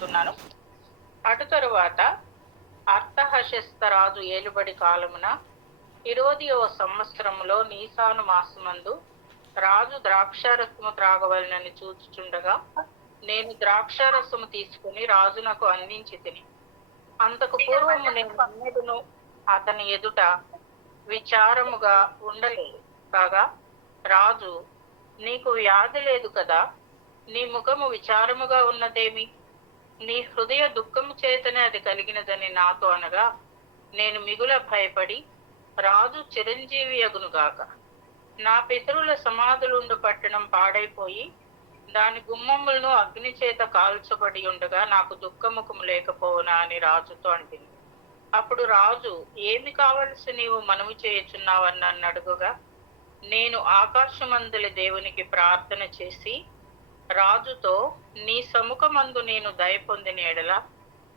చదువుతున్నాను. అటు తరువాత అర్థహశస్త రాజు ఏలుబడి కాలమున 20వ సంవత్సరములో నీసాను మాసమందు రాజు ద్రాక్షారసము త్రాగవలనని చూచుచుండగా నేను ద్రాక్షారసము తీసుకుని రాజునకు అందించి తిని. అంతకు పూర్వము నేను అన్నిటిను అతని ఎదుట విచారముగా ఉండలేదు. కాగా రాజు, నీకు వ్యాధి లేదు కదా, నీ ముఖము విచారముగా ఉన్నదేమి? నీ హృదయ దుఃఖము చేతనే అది కలిగినదని నాతో అనగా, నేను మిగుల భయపడి రాజు చిరంజీవి అగునుగాక, నా పితరుల సమాధులుండు పట్టణం పాడైపోయి దాని గుమ్మములను అగ్ని చేత కాల్చబడి ఉండగా నాకు దుఃఖముఖము లేకపోవునా అని రాజుతో అంటుంది. అప్పుడు రాజు, ఏమి కావలసి నీవు మనవి చేయుచున్నావని నన్ను అడుగుగా, నేను ఆకాశమందలి దేవునికి ప్రార్థన చేసి రాజుతో, నీ సముఖమందు నేను దయ పొందిన ఎడల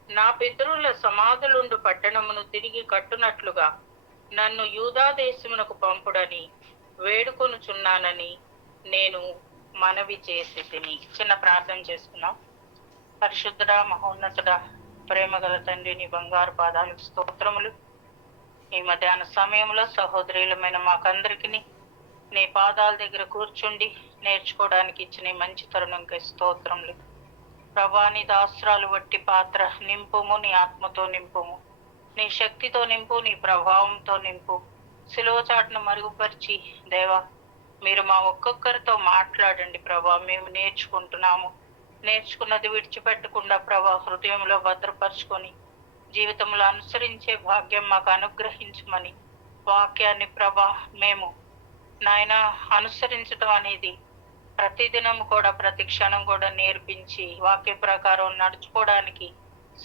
నా పితరుల సమాధులుండు పట్టణమును తిరిగి కట్టునట్లుగా నన్ను యూదా దేశమునకు పంపుడని వేడుకొనుచున్నానని నేను మనవి చేసి తిని. చిన్న ప్రార్థన చేసుకున్నాం. పరిశుద్ధుడా, మహోన్నతుడా, ప్రేమగల తండ్రి, నీ బంగారు పాదాలకు స్తోత్రములు. ఈ మధ్యాహ్న సమయంలో సహోదరులమైన మాకందరికి నీ పాదాల దగ్గర కూర్చుండి నేర్చుకోవడానికి ఇచ్చిన మంచి తరుణంకి స్తోత్రములు. ప్రభా, నీ దాస్త్రాలు వట్టి పాత్ర నింపుము, నీ ఆత్మతో నింపుము, నీ శక్తితో నింపు, నీ ప్రభావంతో నింపు. సిలువ చాటును మరుగుపరిచి దేవా, మీరు మా ఒక్కొక్కరితో మాట్లాడండి ప్రభా. మేము నేర్చుకుంటున్నాము. నేర్చుకున్నది విడిచిపెట్టకుండా ప్రభా హృదయంలో భద్రపరుచుకొని జీవితంలో అనుసరించే భాగ్యం మాకు అనుగ్రహించమని వాక్యాన్ని ప్రభా మేము నాయన అనుసరించడం అనేది ప్రతిదినం కూడా ప్రతి క్షణం కూడా నేర్పించి వాక్య ప్రకారం నడుచుకోవడానికి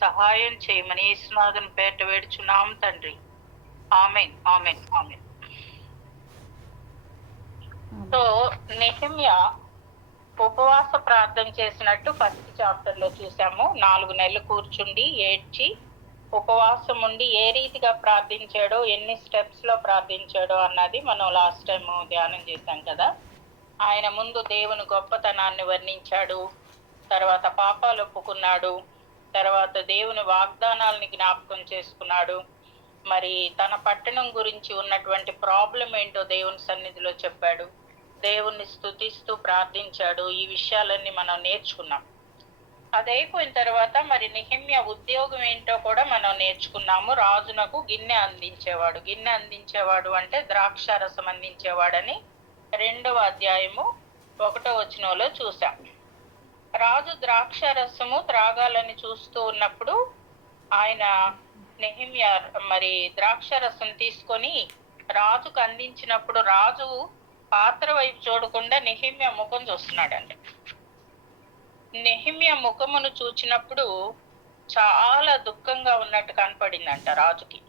సహాయం చేయమని యేసునాథుని పేరిట వేడుచున్నాం తండ్రి. Amen, amen, amen. So Nehemiah ఉపవాస ప్రార్థన చేసినట్టు ఫస్ట్ చాప్టర్ లో చూసాము. 4 నెలలు కూర్చుండి ఏడ్చి ఉపవాసం ఉండి ఏ రీతిగా ప్రార్థించాడో, ఎన్ని స్టెప్స్ లో ప్రార్థించాడో అన్నది మనం లాస్ట్ టైం ధ్యానం చేశాం కదా. ఆయన ముందు దేవుని గొప్పతనాన్ని వర్ణించాడు, తర్వాత పాపాలు ఒప్పుకున్నాడు, తర్వాత దేవుని వాగ్దానాలని జ్ఞాపకం చేసుకున్నాడు, మరి తన పట్టణం గురించి ఉన్నటువంటి ప్రాబ్లం ఏంటో దేవుని సన్నిధిలో చెప్పాడు, దేవుణ్ణి స్తుతిస్తూ ప్రార్థించాడు. ఈ విషయాలన్నీ మనం నేర్చుకున్నాం. అదైపోయిన తర్వాత మరి నెహెమ్యా ఉద్యోగం ఏంటో కూడా మనం నేర్చుకున్నాము. రాజునకు గిన్నె అందించేవాడు. గిన్నె అందించేవాడు అంటే ద్రాక్షారసం అందించేవాడని 2వ అధ్యాయము 1వ వచనంలో చూసాం. రాజు ద్రాక్షారసము త్రాగాలని చూస్తూ ఉన్నప్పుడు ఆయన నెహెమ్యా మరి ద్రాక్షారసం తీసుకొని రాజుకు అందించినప్పుడు రాజు పాత్ర వైపు చూడకుండా నెహెమ్యా ముఖం చూస్తున్నాడండి. నెహెమ్యా ముఖమును చూచినప్పుడు చాలా దుఃఖంగా ఉన్నట్టు కనపడిందంట రాజుకి.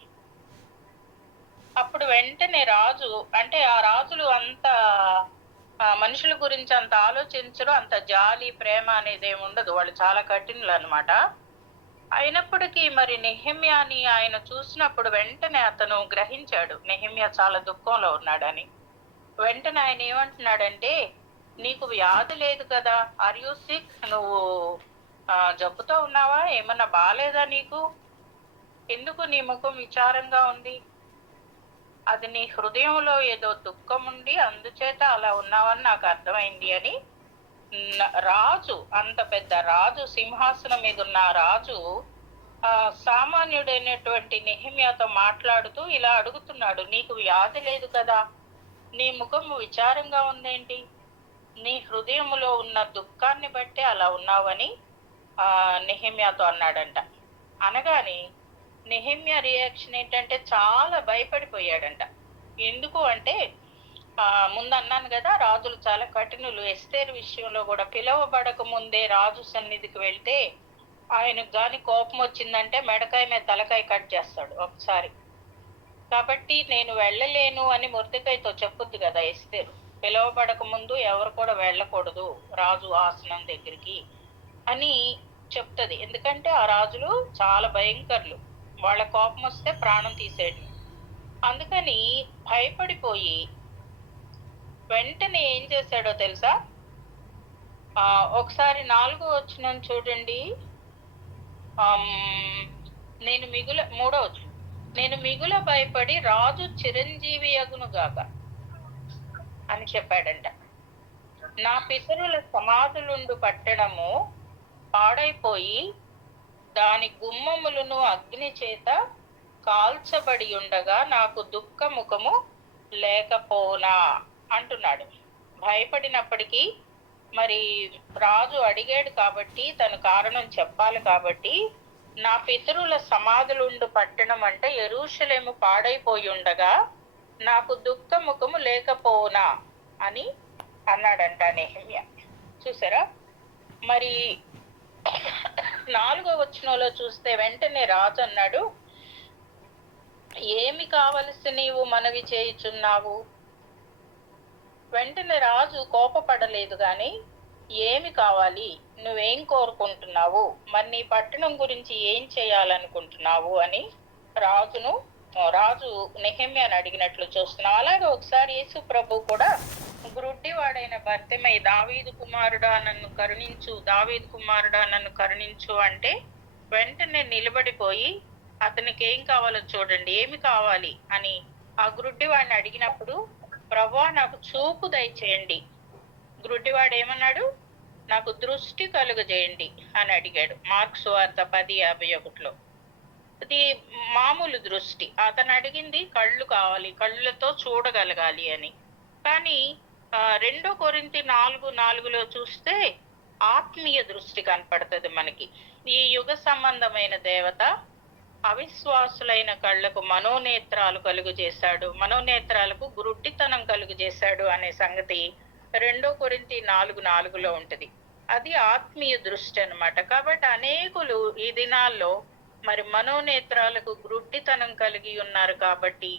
అప్పుడు వెంటనే రాజు, అంటే ఆ రాజులు అంత మనుషుల గురించి అంత ఆలోచించరు, అంత జాలి ప్రేమ అనేది ఏమి ఉండదు, వాళ్ళు చాలా కఠినులు అనమాట. అయినప్పటికీ మరి నెహెమ్యాని ఆయన చూసినప్పుడు వెంటనే అతను గ్రహించాడు నెహెమ్యా చాలా దుఃఖంలో ఉన్నాడని. వెంటనే ఆయన ఏమంటున్నాడంటే, నీకు వ్యాధి లేదు కదా, ఆర్ యూ సిక్, నువ్వు జబ్బుతో ఉన్నావా, ఏమన్నా బాగాలేదా నీకు, ఎందుకు నీ ముఖం విచారంగా ఉంది, అది నీ హృదయంలో ఏదో దుఃఖం ఉండి అందుచేత అలా ఉన్నావని నాకు అర్థమైంది అని రాజు, అంత పెద్ద రాజు, సింహాసనం మీద ఉన్న రాజు సామాన్యుడైనటువంటి నెహెమ్యాతో మాట్లాడుతూ ఇలా అడుగుతున్నాడు, నీకు వ్యాధి లేదు కదా, నీ ముఖము విచారంగా ఉందేంటి, నీ హృదయములో ఉన్న దుఃఖాన్ని బట్టి అలా ఉన్నావని నెహెమ్యాతో అన్నాడంట. అనగానే నెహెమ్యా రియాక్షన్ ఏంటంటే చాలా భయపడిపోయాడంట. ఎందుకు అంటే ముందు అన్నాను కదా, రాజులు చాలా కఠినులు. ఎస్తేరు విషయంలో కూడా పిలువబడక ముందే రాజు సన్నిధికి వెళ్తే ఆయనకు గాని కోపం వచ్చిందంటే మెడకాయ మీద తలకాయ కట్ చేస్తాడు ఒకసారి. కాబట్టి నేను వెళ్ళలేను అని మొర్దెకైతో చెప్పుద్ది కదా ఎస్తేరు, పిలువబడక ముందు ఎవరు కూడా వెళ్ళకూడదు రాజు ఆసనం దగ్గరికి అని చెప్తుంది. ఎందుకంటే ఆ రాజులు చాలా భయంకరులు, వాళ్ళ కోపం వస్తే ప్రాణం తీసేయడం. అందుకని భయపడిపోయి వెంటనే ఏం చేశాడో తెలుసా, ఒకసారి 4వ వచనం చూడండి. నేను మిగుల మూడవచ్చు నేను మిగుల భయపడి రాజు చిరంజీవి అగునుగాక అని చెప్పాడంట. నా పితరుల సమాధులుండు పట్టణము పాడైపోయి దాని గుమ్మములను అగ్ని చేత కాల్చబడి ఉండగా నాకు దుఃఖముఖము లేకపోనా అంటున్నాడు. భయపడినప్పటికీ మరి రాజు అడిగాడు కాబట్టి తను కారణం చెప్పాలి కాబట్టి, నా పితరుల సమాధులుండు పట్టణం అంటే యెరూషలేము పాడైపోయి ఉండగా నాకు దుఃఖముఖము లేకపోనా అని అన్నాడంట నెహెమ్యా. చూసారా? మరి 4వ వచనంలో చూస్తే వెంటనే రాజు అన్నాడు, ఏమి కావలసి నీవు మనవి చేయుచున్నావు? వెంటనే రాజు కోపపడలేదు గాని, ఏమి కావాలి, నువ్వేం కోరుకుంటున్నావు, మరి నీ పట్టణం గురించి ఏం చేయాలనుకుంటున్నావు అని రాజు నెహెమ్యాను అడిగినట్లు చూస్తున్నాం. అలాగే ఒకసారి యేసు ప్రభు కూడా గ్రుడ్డివాడైన బర్తిమై దావీదు కుమారుడా నన్ను కరుణించు అంటే వెంటనే నిలబడిపోయి అతనికి ఏం కావాలో చూడండి, ఏమి కావాలి అని ఆ గ్రుడ్డివాడిని అడిగినప్పుడు, ప్రభువా నాకు చూపు దయచేయండి. గ్రుడ్డివాడు ఏమన్నాడు? నాకు దృష్టి కలుగజేయండి అని అడిగాడు. మార్కు సువార్త 10:51. అది మామూలు దృష్టి. అతను అడిగింది కళ్ళు కావాలి, కళ్ళతో చూడగలగాలి అని. కానీ 2 కొరింథీ 4:4 చూస్తే ఆత్మీయ దృష్టి కనపడుతుంది మనకి. ఈ యుగ సంబంధమైన దేవత అవిశ్వాసులైన కళ్ళకు మనోనేత్రాలు కలుగు చేశాడు, మనోనేత్రాలకు గురుడ్డితనం కలుగు చేశాడు అనే సంగతి 2 కొరింథీ 4:4 ఉంటది. అది ఆత్మీయ దృష్టి అన్నమాట. కాబట్టి అనేకులు ఈ దినాల్లో మరి మనోనేత్రాలకు గురుడ్డితనం కలిగి ఉన్నారు. కాబట్టి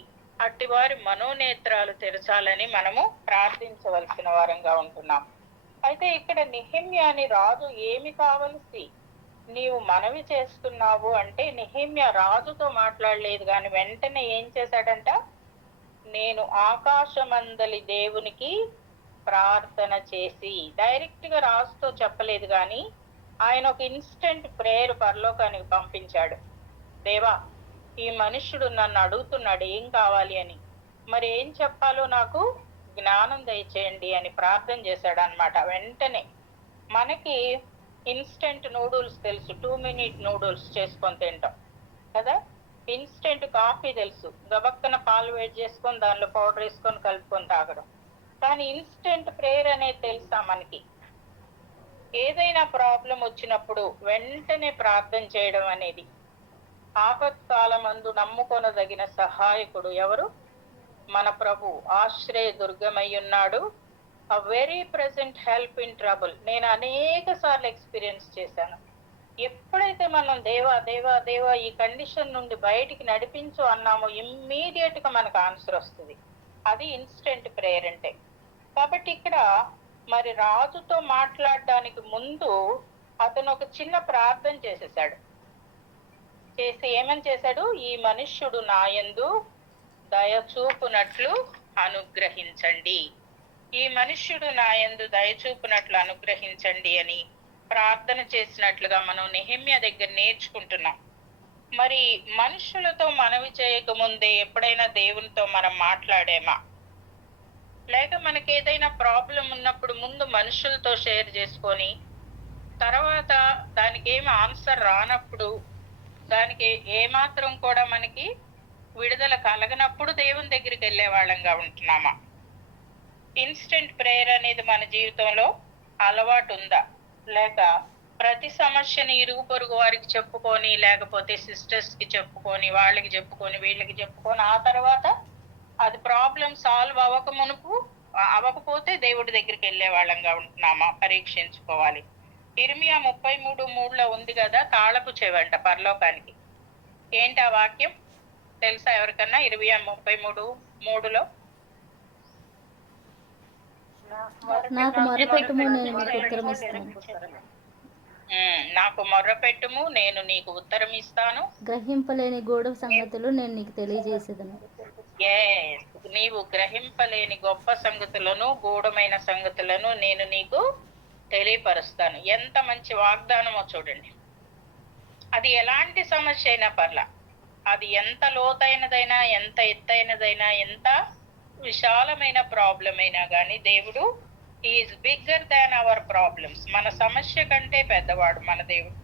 అట్టివారి మనోనేత్రాలు తెరచాలని మనము ప్రార్థించవలసిన వారంగా ఉంటున్నాం. అయితే ఇక్కడ నెహెమ్యాని రాజు ఏమి కావలసి నీవు మనవి చేస్తున్నావు అంటే, నెహెమ్యా రాజుతో మాట్లాడలేదు కానీ వెంటనే ఏం చేశాడంట? నేను ఆకాశమందలి దేవునికి ప్రార్థన చేసి, డైరెక్ట్ గా రాజుతో చెప్పలేదు కానీ ఆయన ఒక ఇన్స్టెంట్ ప్రేయర్ పరలోకానికి పంపించాడు. దేవా, ఈ మనుష్యుడు నన్ను అడుగుతున్నాడు ఏం కావాలి అని, మరి ఏం చెప్పాలో నాకు జ్ఞానం దయచేయండి అని ప్రార్థన చేశాడు అన్నమాట. వెంటనే మనకి ఇన్స్టెంట్ నూడిల్స్ తెలుసు, 2 minute నూడిల్స్ చేసుకొని తింటాం కదా. ఇన్స్టెంట్ కాఫీ తెలుసు, గబక్కన పాలు వేడి చేసుకొని దానిలో పౌడర్ వేసుకొని కలుపుకొని తాగడం. కానీ ఇన్స్టెంట్ ప్రేయర్ అనేది తెలుసా మనకి? ఏదైనా ప్రాబ్లం వచ్చినప్పుడు వెంటనే ప్రార్థన చేయడం అనేది. ఆపత్కాలమందు నమ్ముకొనదగిన సహాయకుడు ఎవరు? మన ప్రభు. ఆశ్రయ దుర్గమై ఉన్నాడు. a very present help in trouble. నేను అనేక సార్లు ఎక్స్పీరియన్స్ చేశాను. ఎప్పుడైతే మనం దేవా దేవా దేవా ఈ కండిషన్ నుండి బయటికి నడిపించు అన్నామో ఇమ్మీడియట్ గా మనకు ఆన్సర్ వస్తుంది. అది ఇన్స్టెంట్ ప్రేయర్ అంటే. కాబట్టి ఇక్కడ మరి రాజుతో మాట్లాడడానికి ముందు అతను ఒక చిన్న ప్రార్థన చేసేసాడు. చేసి ఏమని చేశాడు? ఈ మనుష్యుడు నాయందు దయ చూపునట్లు అనుగ్రహించండి, ఈ మనుష్యుడు నాయందు దయచూపునట్లు అనుగ్రహించండి అని ప్రార్థన చేసినట్లుగా మనం నెహెమ్యా దగ్గర నేర్చుకుంటున్నాం. మరి మనుషులతో మనవి చేయకముందే ఎప్పుడైనా దేవునితో మనం మాట్లాడేమా? లేక మనకి ఏదైనా ప్రాబ్లం ఉన్నప్పుడు ముందు మనుషులతో షేర్ చేసుకొని తర్వాత దానికి ఏమి ఆన్సర్ రానప్పుడు, దానికి ఏమాత్రం కూడా మనకి విడుదల కలగనప్పుడు దేవుని దగ్గరికి వెళ్ళే వాళ్ళంగా ఉంటున్నామా? ఇన్స్టెంట్ ప్రేయర్ అనేది మన జీవితంలో అలవాటు ఉందా? లేక ప్రతి సమస్యని ఇరుగు పొరుగు వారికి చెప్పుకొని, లేకపోతే సిస్టర్స్ కి చెప్పుకొని, వాళ్ళకి చెప్పుకొని, వీళ్ళకి చెప్పుకొని, ఆ తర్వాత అది ప్రాబ్లం సాల్వ్ అవ్వకపోతే దేవుడి దగ్గరికి వెళ్ళే వాళ్ళంగా ఉంటున్నామా? పరీక్షించుకోవాలి. ఇర్మియా 33:3 ఉంది కదా, తాళపు చెవంట పరలోకానికి. ఏంటి ఆ వాక్యం తెలుసా ఎవరికన్నా? ఇర్మియా 33:3 నాకు మొర్రపెట్టుము నేను నీకు ఉత్తరం ఇస్తాను, నాకు మొర్రపెట్టుము నేను నీకు ఉత్తరం ఇస్తాను, గ్రహింపలేని గూఢ సంగతులు నేను నీకు తెలియజేసేదను. నీవు గ్రహింపలేని గొప్ప సంగతులను, గూఢమైన సంగతులను నేను నీకు తెలియపరుస్తాను. ఎంత మంచి వాగ్దానమో చూడండి. అది ఎలాంటి సమస్య అయినా పర్లా, అది ఎంత లోతైనదైనా, ఎంత ఎత్తైనదైనా, ఎంత విశాలమైన ప్రాబ్లం అయినా కానీ దేవుడు is bigger than our problems. మన సమస్య కంటే పెద్దవాడు మన దేవుడు.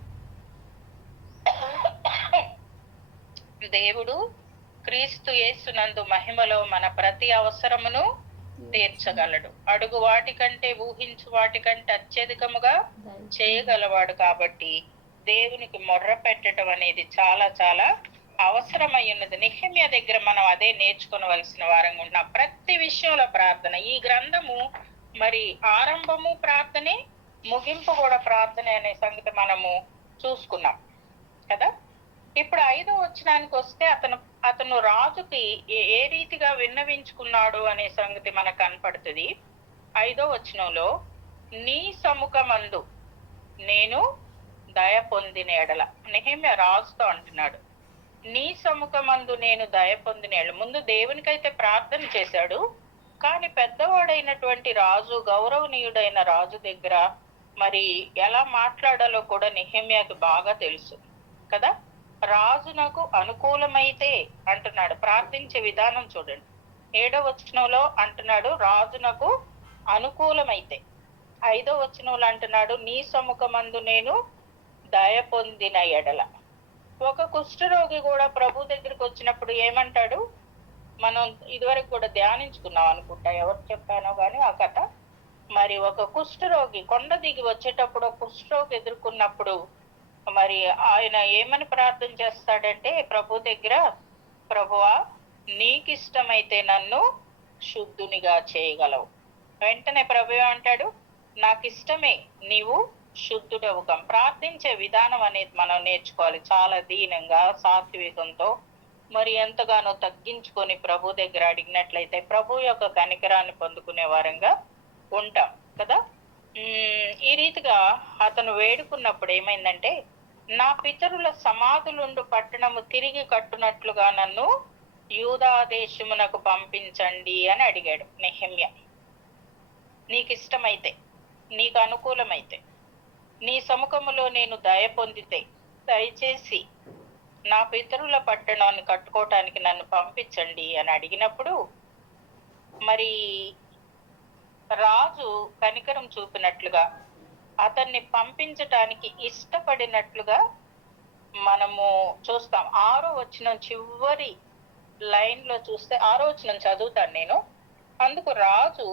దేవుడు క్రీస్తు యేసునందు మహిమలో మన ప్రతి అవసరమును తీర్చగలడు. అడుగు వాటికంటే, ఊహించు వాటికంటే అత్యధికముగా చేయగలవాడు. కాబట్టి దేవునికి మొర్ర పెట్టడం అనేది చాలా చాలా అవసరమై ఉన్నది. నెహెమ్యా దగ్గర మనం అదే నేర్చుకోవలసిన వారంగా ఉన్నాం. ప్రతి విషయంలో ప్రార్థన. ఈ గ్రంథము మరి ఆరంభము ప్రార్థనే, ముగింపు కూడా ప్రార్థనే అనే సంగతి మనము చూసుకున్నాం కదా. ఇప్పుడు 5వ వచనానికి వస్తే అతను రాజుకి ఏ రీతిగా విన్నవించుకున్నాడు అనే సంగతి మనకు కనపడుతుంది. 5వ వచనంలో, నీ సముఖమందు నేను దయ పొందిన ఎడల. నెహెమ్యా రాజుతో అంటున్నాడు, నీ సముఖమందు నేను దయ పొందిన ఎడల. ముందు దేవునికైతే ప్రార్థన చేశాడు, కానీ పెద్దవాడైనటువంటి రాజు, గౌరవనీయుడైన రాజు దగ్గర మరి ఎలా మాట్లాడాలో కూడా నెహెమ్యాకి బాగా తెలుసు కదా. రాజునకు అనుకూలమైతే అంటున్నాడు. ప్రార్థించే విధానం చూడండి. 7వ వచనంలో అంటున్నాడు రాజునకు అనుకూలమైతే. 5వ వచనంలో అంటున్నాడు నీ సముఖమందు నేను దయ పొందిన ఎడల. ఒక కుష్ఠరోగి కూడా ప్రభు దగ్గరికి వచ్చినప్పుడు ఏమంటాడు? మనం ఇదివరకు కూడా ధ్యానించుకున్నాం అనుకుంటా, ఎవరు చెప్పానో కానీ ఆ కథ. మరి ఒక కుష్ఠరోగి కొండ దిగి వచ్చేటప్పుడు కుష్ఠరోగి ఎదుర్కొన్నప్పుడు మరి ఆయన ఏమని ప్రార్థన చేస్తాడంటే ప్రభు దగ్గర, ప్రభువా నీకు ఇష్టమైతే నన్ను శుద్ధునిగా చేయగలవు. వెంటనే ప్రభు అంటాడు, నాకు ఇష్టమే, నీవు శుద్ధుడవు కం. ప్రార్థించే విధానం అనేది మనం నేర్చుకోవాలి. చాలా దీనంగా, సాత్వికంతో, మరి ఎంతగానో తగ్గించుకొని ప్రభు దగ్గర అడిగినట్లయితే ప్రభు యొక్క కనికరాన్ని పొందుకునే వారంగా ఉంటాం కదా. ఈ రీతిగా అతను వేడుకున్నప్పుడు ఏమైందంటే, నా పితరుల సమాధులుండు పట్టణము తిరిగి కట్టునట్లుగా నన్ను యూదా దేశమునకు పంపించండి అని అడిగాడు నెహెమ్యా. నీకు ఇష్టమైతే, నీకు అనుకూలమైతే, నీ సముఖములో నేను దయ పొందితే దయచేసి నా పితరుల పట్టణాన్ని కట్టుకోవటానికి నన్ను పంపించండి అని అడిగినప్పుడు మరి రాజు కనికరం చూపినట్లుగా అతన్ని పంపించటానికి ఇష్టపడినట్లుగా మనము చూస్తాం. 6వ వచనం చివరి లైన్ లో చూస్తే, 6వ వచనం చదువుతాను నేను. అందుకు రాజు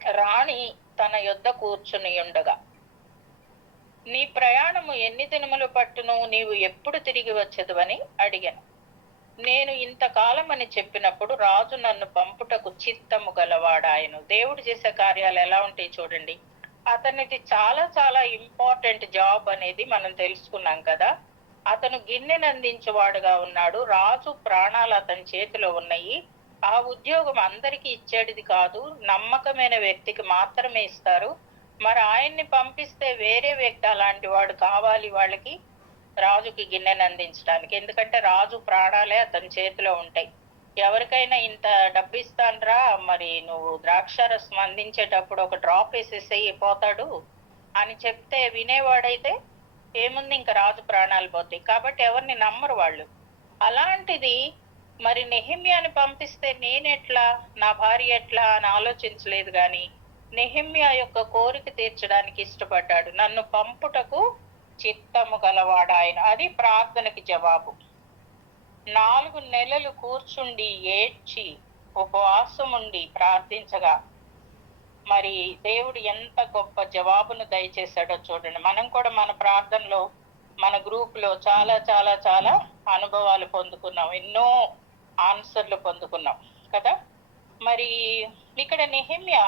రాణి తన యొద్ద కూర్చుని ఉండగా, నీ ప్రయాణము ఎన్ని దినములు పట్టును, నీవు ఎప్పుడు తిరిగి వచ్చేదవని అడిగాను. నేను ఇంతకాలం అని చెప్పినప్పుడు రాజు నన్ను పంపుటకు చిత్తము గలవాడాయను. దేవుడు చేసే కార్యాలు ఎలా ఉంటాయి చూడండి. అతనికి చాలా చాలా ఇంపార్టెంట్ జాబ్ అనేది మనం తెలుసుకున్నాం కదా. అతను గిన్నెను అందించేవాడుగా ఉన్నాడు. రాజు ప్రాణాలు అతని చేతిలో ఉన్నాయి. ఆ ఉద్యోగం అందరికీ ఇచ్చేది కాదు, నమ్మకమైన వ్యక్తికి మాత్రమే ఇస్తారు. మరి ఆయన్ని పంపిస్తే వేరే వ్యక్తి అలాంటి వాడు కావాలి వాళ్ళకి, రాజుకి గిన్నెను అందించడానికి. ఎందుకంటే రాజు ప్రాణాలే అతని చేతిలో ఉంటాయి. ఎవరికైనా ఇంత డబ్బు ఇస్తానరా, మరి నువ్వు ద్రాక్షారసం అందించేటప్పుడు ఒక డ్రాప్ వేసేసేయి పోతాడు అని చెప్తే వినేవాడైతే ఏముంది, ఇంకా రాజు ప్రాణాలు పోతాయి. కాబట్టి ఎవరిని నమ్మరు వాళ్ళు. అలాంటిది మరి నెహెమ్యాని పంపిస్తే నేనెట్లా, నా భార్య ఎట్లా అని ఆలోచించలేదు. కానీ నెహెమ్యా యొక్క కోరిక తీర్చడానికి ఇష్టపడ్డాడు. నన్ను పంపుటకు చిత్తము గలవాడాయన. అది ప్రార్థనకి జవాబు. 4 నెలలు కూర్చుండి ఏడ్చి ఉపవాసముండి ప్రార్థించగా మరి దేవుడు ఎంత గొప్ప జవాబును దయచేశాడో చూడండి. మనం కూడా మన ప్రార్థనలో, మన గ్రూప్ లో చాలా చాలా చాలా అనుభవాలు పొందుకున్నాం, ఎన్నో ఆన్సర్లు పొందుకున్నాం కదా. మరి ఇక్కడ నెహెమ్యా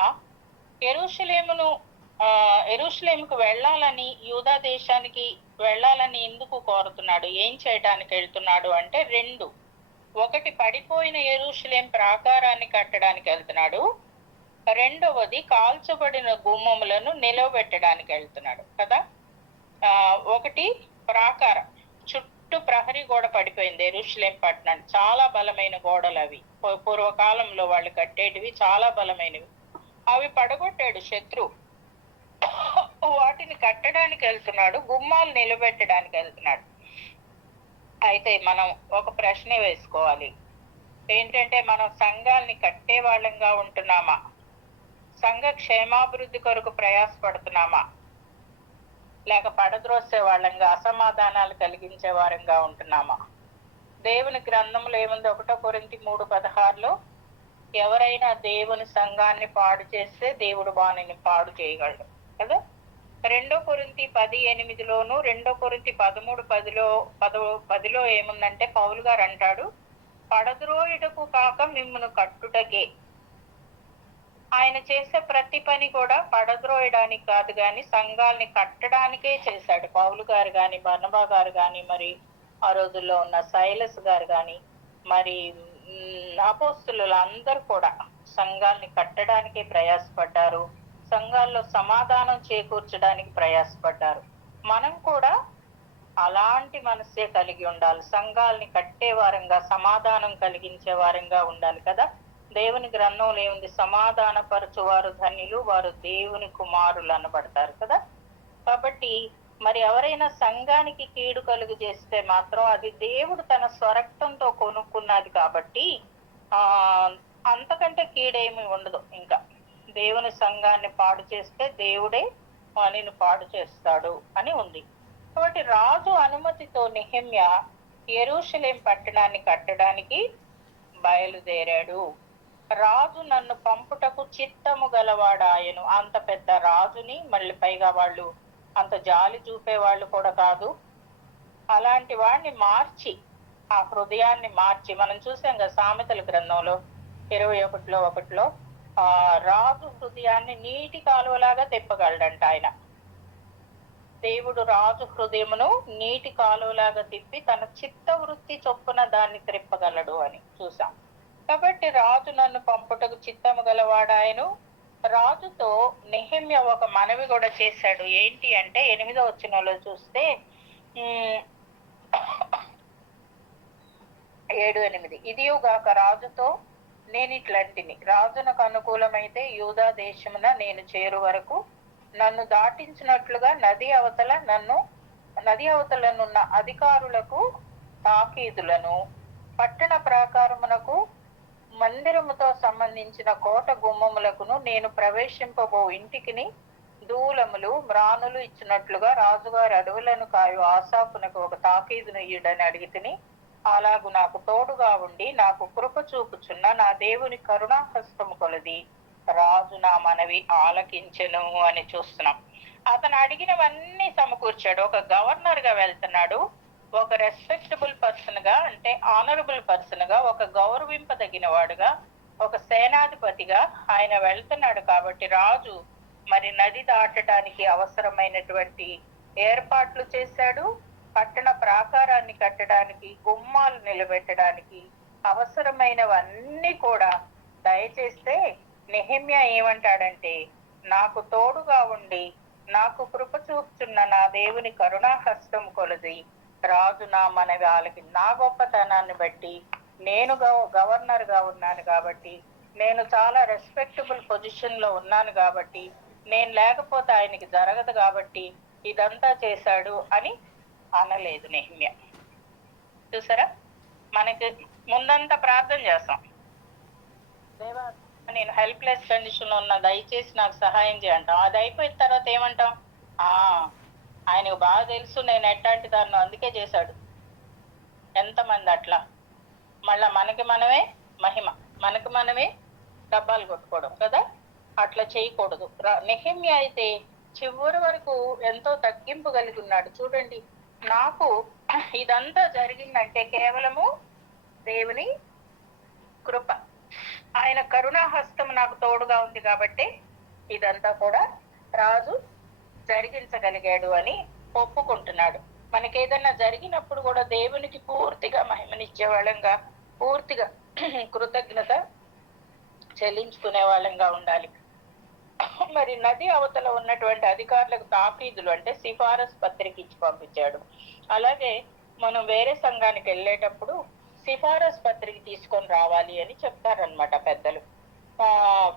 యెరూషలేముకు వెళ్ళాలని, యూదా దేశానికి వెళ్ళాలని ఎందుకు కోరుతున్నాడు, ఏం చేయడానికి వెళ్తున్నాడు అంటే 2. ఒకటి, పడిపోయిన యెరూషలేం ప్రాకారాన్ని కట్టడానికి వెళ్తున్నాడు. 2వది, కాల్చబడిన గుమ్మములను నిలవబెట్టడానికి వెళ్తున్నాడు కదా. ఒకటి ప్రాకారం, చుట్టూ ప్రహరీ గోడ పడిపోయింది యెరూషలేం పట్టణానికి. చాలా బలమైన గోడలు అవి, పూర్వకాలంలో వాళ్ళు కట్టేటివి, చాలా బలమైనవి. అవి పడగొట్టాడు శత్రు. వాటిని కట్ట కట్టడానికి వెళ్తున్నాడు, గుమ్మాలు నిలబెట్టడానికి వెళ్తున్నాడు. అయితే మనం ఒక ప్రశ్న వేసుకోవాలి. ఏంటంటే, మనం సంఘాల్ని కట్టే వాళ్ళంగా ఉంటున్నామా? సంఘ క్షేమాభివృద్ధి కొరకు ప్రయాసపడుతున్నామా? లేక పడద్రోసే వాళ్ళంగా, అసమాధానాలు కలిగించే వారంగా ఉంటున్నామా? దేవుని గ్రంథంలో ఏముంది? 1 కొరింథీ 3:16 ఎవరైనా దేవుని సంఘాన్ని పాడు చేస్తే దేవుడు వానిని పాడు చేయగలడు కదా. 2 కొరింథీ 10:8 2 కొరింథీ 13:10 ఏముందంటే, పౌలు గారు అంటాడు, పడద్రోయుటకు కాక మిమ్మును కట్టుటకే. ఆయన చేసే ప్రతి పని కూడా పడద్రోయడానికి కాదు గాని సంఘాల్ని కట్టడానికే చేశాడు. పౌలు గారు గాని, బర్నబా గారు గాని, మరి ఆ రోజుల్లో ఉన్న సైలస్ గారు గాని, మరి అపోస్తులు అందరూ కూడా సంఘాల్ని కట్టడానికే ప్రయాసపడ్డారు. సంఘాల్లో సమాధానం చేకూర్చడానికి ప్రయాసపడ్డారు. మనం కూడా అలాంటి మనస్సే కలిగి ఉండాలి. సంఘాల్ని కట్టే వారంగా, సమాధానం కలిగించే వారంగా ఉండాలి కదా. దేవుని గ్రంథంలో ఏముంది? సమాధానపరచువారు ధన్యులు, వారు దేవుని కుమారులు అనబడతారు కదా. కాబట్టి మరి ఎవరైనా సంఘానికి కీడు కలుగు చేస్తే మాత్రం అది దేవుడు తన స్వరక్తంతో కొనుక్కున్నది కాబట్టి అంతకంటే కీడేమి ఉండదు. ఇంకా దేవుని సంఘాన్ని పాడు చేస్తే దేవుడే వానిని పాడు చేస్తాడు అని ఉంది. కాబట్టి రాజు అనుమతితో నెహెమ్యా యెరూషలేం పట్టణాన్ని కట్టడానికి బయలుదేరాడు. రాజు నన్ను పంపుటకు చిత్తము గలవాడాయను. అంత పెద్ద రాజుని, మళ్ళీ పైగా వాళ్ళు అంత జాలి చూపేవాళ్ళు కూడా కాదు. అలాంటి వాడిని మార్చి, ఆ హృదయాన్ని మార్చి, మనం చూసాం కదా సామెతల గ్రంథంలో 21:1 రాజు హృదయాన్ని నీటి కాలువలాగా తిప్పగలడంట ఆయన. దేవుడు రాజు హృదయమును నీటి కాలువలాగా తిప్పి తన చిత్త వృత్తి చొప్పున దాన్ని త్రిప్పగలడు అని చూసాం. కాబట్టి రాజు నన్ను పంపుటకు చిత్తము గలవాడాయను. రాజుతో నెహెమ్యా ఒక మనవి కూడా చేశాడు. ఏంటి అంటే 8వ వచనంలో చూస్తే 7-8 ఇదియుగాక రాజుతో నేనిట్లాంటిని, రాజునకు అనుకూలమైతే యూదా దేశమున నేను చేరు వరకు నన్ను దాటించినట్లుగా నది అవతలనున్న అధికారులకు తాకీదులను, పట్టణ ప్రాకారమునకు మందిరముతో సంబంధించిన కోట గుమ్మములకును నేను ప్రవేశింపబో ఇంటికిని దూలములు మ్రానులు ఇచ్చినట్లుగా రాజుగారి అడవులను కాయు ఆసాపునకు ఒక తాకీదును ఇయ్యుడని అడిగితిని. అలాగు నాకు తోడుగా ఉండి నాకు కృప చూపుచున్న నా దేవుని కరుణాహస్తము కొలది రాజు నా మనవి ఆలకించెను అని చూస్తున్నాం. అతను అడిగినవన్నీ సమకూర్చాడు. ఒక గవర్నర్ గా వెళ్తున్నాడు, ఒక రెస్పెక్టబుల్ పర్సన్ గా, అంటే ఆనరబుల్ పర్సన్ గా, ఒక గౌరవింపదగిన వాడుగా, ఒక సేనాధిపతిగా ఆయన వెళ్తున్నాడు. కాబట్టి రాజు మరి నది దాటడానికి అవసరమైనటువంటి ఏర్పాట్లు చేశాడు. పట్టణ ప్రాకారాన్ని కట్టడానికి, గుమ్మాలు నిలబెట్టడానికి అవసరమైనవన్నీ కూడా దయచేస్తే నెహెమ్యా ఏమంటాడంటే, నాకు తోడుగా ఉండి నాకు కృప చూపుచున్న నా దేవుని కరుణాహస్తం కొలది రాజు నా మనవి ఆలకి. నా గొప్పతనాన్ని బట్టి నేను గవర్నర్ గా ఉన్నాను కాబట్టి, నేను చాలా రెస్పెక్టబుల్ పొజిషన్ లో ఉన్నాను కాబట్టి, నేను లేకపోతే ఆయనకి జరగదు కాబట్టి ఇదంతా చేశాడు అని అనలేదు నెహెమ్యా. చూసారా, మనకి ముందంతా ప్రార్థన చేస్తాం, దేవా నేను హెల్ప్లెస్ కండిషన్ లో ఉన్నా, దయచేసి నాకు సహాయం చేయంటాం. అది అయిపోయిన తర్వాత ఏమంటాం? ఆయనకు బాగా తెలుసు నేను ఎట్లాంటి దాన్ని, అందుకే చేశాడు. ఎంతమంది అట్లా మళ్ళా మనకి మనమే మహిమ, మనకి మనమే డబ్బాలు కొట్టుకోవడం కదా. అట్లా చేయకూడదు. నెహెమ్యా అయితే చివరి వరకు ఎంతో తగ్గింపు కలిగి ఉన్నాడు. చూడండి, నాకు ఇదంతా జరిగిందంటే కేవలము దేవుని కృప, ఆయన కరుణాహస్తం నాకు తోడుగా ఉంది కాబట్టి ఇదంతా కూడా రాజు జరిగించగలిగాడు అని ఒప్పుకుంటున్నాడు. మనకి ఏదన్నా జరిగినప్పుడు కూడా దేవునికి పూర్తిగా మహిమనిచ్చే వాళ్ళంగా, పూర్తిగా కృతజ్ఞత చెల్లించుకునే వాళ్ళంగా ఉండాలి. మరి నది అవతల ఉన్నటువంటి అధికారులకు తాకీదులు అంటే సిఫారసు పత్రిక ఇచ్చి పంపించాడు. అలాగే మనం వేరే సంఘానికి వెళ్ళేటప్పుడు సిఫారసు పత్రిక తీసుకొని రావాలి అని చెప్తారనమాట పెద్దలు.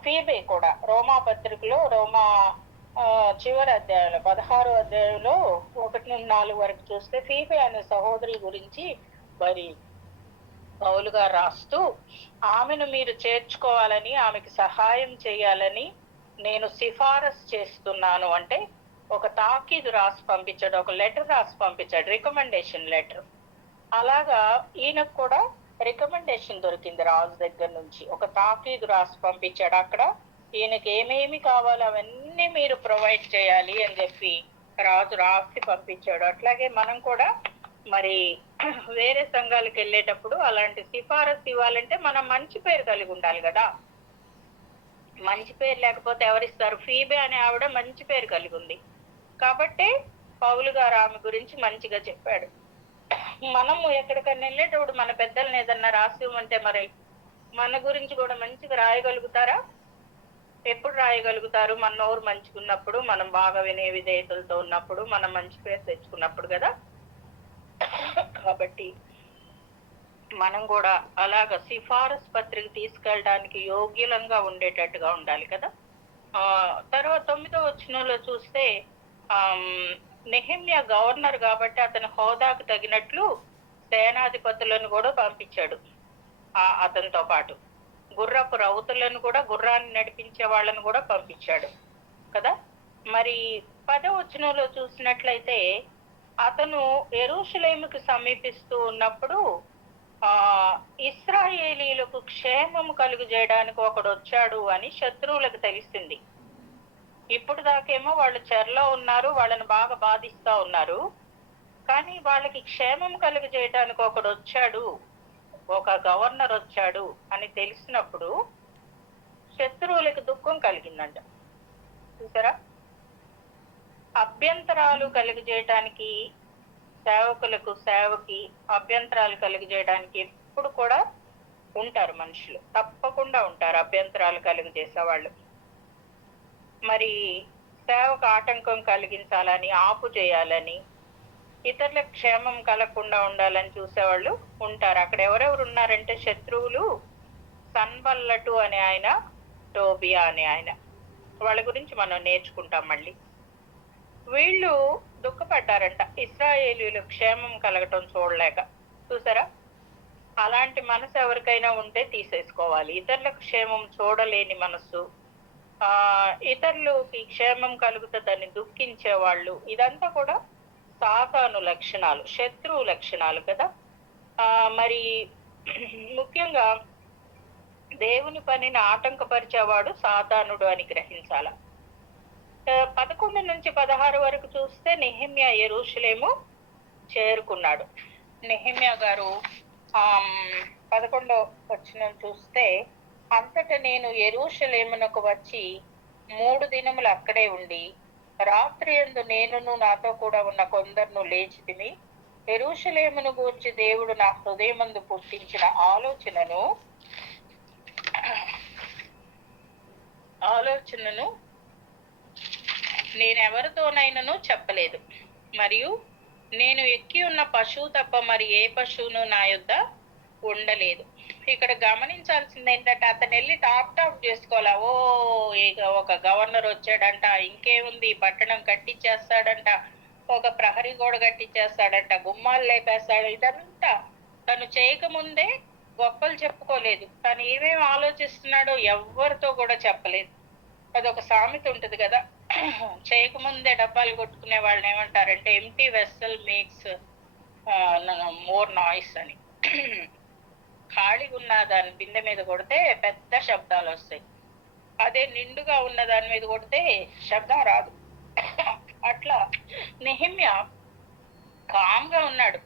ఫీబే కూడా రోమా పత్రికలో, రోమా చివరి అధ్యాయంలో 16వ అధ్యాయంలో 1-4 వరకు చూస్తే ఫీబే అనే సహోదరి గురించి మరి పౌలు గారు రాస్తూ, ఆమెను మీరు చేర్చుకోవాలని, ఆమెకి సహాయం చేయాలని నేను సిఫారసు చేస్తున్నాను అంటే ఒక తాకీదు రాసి పంపించాడు, ఒక లెటర్ రాసి పంపించాడు, రికమెండేషన్ లెటర్. అలాగా ఈయనకు కూడా రికమెండేషన్ దొరికింది రాజు దగ్గర నుంచి. ఒక తాకీదు రాసి పంపించాడు. అక్కడ ఈయనకి ఏమేమి కావాలో అవన్నీ మీరు ప్రొవైడ్ చేయాలి అని చెప్పి రాజు రాసి పంపించాడు. అట్లాగే మనం కూడా మరి వేరే సంఘాలకు వెళ్ళేటప్పుడు అలాంటి సిఫారసు ఇవ్వాలంటే మనం మంచి పేరు కలిగి ఉండాలి కదా. మంచి పేరు లేకపోతే ఎవరిస్తారు? ఫీబే అనే ఆవిడ మంచి పేరు కలిగి ఉంది కాబట్టి పౌలు గారు ఆమె గురించి మంచిగా చెప్పాడు. మనము ఎక్కడికైనా వెళ్ళేటప్పుడు మన పెద్దల్ని ఏదన్నా రాసి ఇవ్వమంటే మరి మన గురించి కూడా మంచిగా రాయగలుగుతారా? ఎప్పుడు రాయగలుగుతారు? మన నోరు మంచిగా ఉన్నప్పుడు, మనం బాగా వినే విధేయతలతో ఉన్నప్పుడు, మనం మంచి పేరు తెచ్చుకున్నప్పుడు కదా. కాబట్టి మనం కూడా అలాగ సిఫారసు పత్రిక తీసుకెళ్ళడానికి యోగ్యులంగా ఉండేటట్టుగా ఉండాలి కదా. తర్వాత 9వ వచనంలో చూస్తే నెహెమ్యా గవర్నర్ కాబట్టి అతని హోదాకు తగినట్లు సేనాధిపతులను కూడా పంపించాడు. అతనితో పాటు గుర్రపు రౌతులను కూడా, గుర్రాన్ని నడిపించే వాళ్ళను కూడా పంపించాడు కదా. మరి 10వ వచనంలో చూసినట్లయితే అతను యెరూషలేముకు సమీపిస్తూ ఉన్నప్పుడు ఇశ్రాయేలీలకు క్షేమము కలుగు చేయడానికి ఒకడు వచ్చాడు అని శత్రువులకు తెలిసింది. ఇప్పుడు దాకేమో వాళ్ళు చెరలో ఉన్నారు, వాళ్ళని బాగా బాధిస్తా ఉన్నారు. కానీ వాళ్ళకి క్షేమం కలుగు చేయడానికి ఒకడు వచ్చాడు, ఒక గవర్నర్ వచ్చాడు అని తెలిసినప్పుడు శత్రువులకు దుఃఖం కలిగిందంట. చూసారా? అభ్యంతరాలు కలుగు చేయడానికి సేవకులకు, సేవకి అభ్యంతరాలు కలుగు చేయడానికి ఎప్పుడు కూడా ఉంటారు మనుషులు, తప్పకుండా ఉంటారు అభ్యంతరాలు కలుగు చేసేవాళ్ళు. మరి సేవకు ఆటంకం కలిగించాలని, ఆపు చేయాలని, ఇతరుల క్షేమం కలగకుండా ఉండాలని చూసేవాళ్ళు ఉంటారు. అక్కడ ఎవరెవరు ఉన్నారంటే శత్రువులు, సన్బల్లటు అనే ఆయన, టోబియా అనే ఆయన. వాళ్ళ గురించి మనం నేర్చుకుంటాం మళ్ళీ. వీళ్ళు దుఃఖపడ్డారంట ఇశ్రాయేలీయుల క్షేమం కలగటం చూడలేక. చూసారా? అలాంటి మనసు ఎవరికైనా ఉంటే తీసేసుకోవాలి. ఇతరుల క్షేమం చూడలేని మనసు, ఇతరులకి క్షేమం కలుగుతుందని దుఃఖించే వాళ్ళు, ఇదంతా కూడా సాతాను లక్షణాలు, శత్రువు లక్షణాలు కదా. మరి ముఖ్యంగా దేవుని పనిని ఆటంకపరిచేవాడు సాతానుడు అని గ్రహించాల. 11-16 వరకు చూస్తే నెహెమ్యా యెరూషలేము చేరుకున్నాడు. నెహెమ్యా గారు 11వ వచనం చూస్తే, అంతట నేను యెరూషలేమునకు వచ్చి 3 దినములు అక్కడే ఉండి రాత్రి యందు నేనును నాతో కూడా ఉన్న కొందరును లేచితిమి. యెరూషలేమును గూర్చి దేవుడు నా హృదయమందు పుట్టించిన ఆలోచనను నేనెవరితోనైనను చెప్పలేదు. మరియు నేను ఎక్కి ఉన్న పశువు తప్ప మరి ఏ పశువును నా యొద్ద ఉండలేదు. ఇక్కడ గమనించాల్సింది ఏంటంటే అతను వెళ్ళి టాప్ చేసుకోవాలా. ఇక ఒక గవర్నర్ వచ్చాడంట, ఇంకేముంది, పట్టణం కట్టించేస్తాడంట, ఒక ప్రహరీ గోడ కట్టించేస్తాడంట, గుమ్మాలు లేపేస్తాడు. ఇదంతా తను చేయకముందే గొప్పలు చెప్పుకోలేదు. తను ఏమేమి ఆలోచిస్తున్నాడో ఎవరితో కూడా చెప్పలేదు. అదొక సామెత ఉంటుంది కదా, చేయకముందే డబ్బాలు కొట్టుకునే వాళ్ళని ఏమంటారంటే empty vessel makes more noise అని. ఖాళీగా ఉన్న దాని బిందె మీద కొడితే పెద్ద శబ్దాలు వస్తాయి, అదే నిండుగా ఉన్న దాని మీద కొడితే శబ్దం రాదు. అట్లా నెహెమ్యా కామ్గా ఉన్నాడు.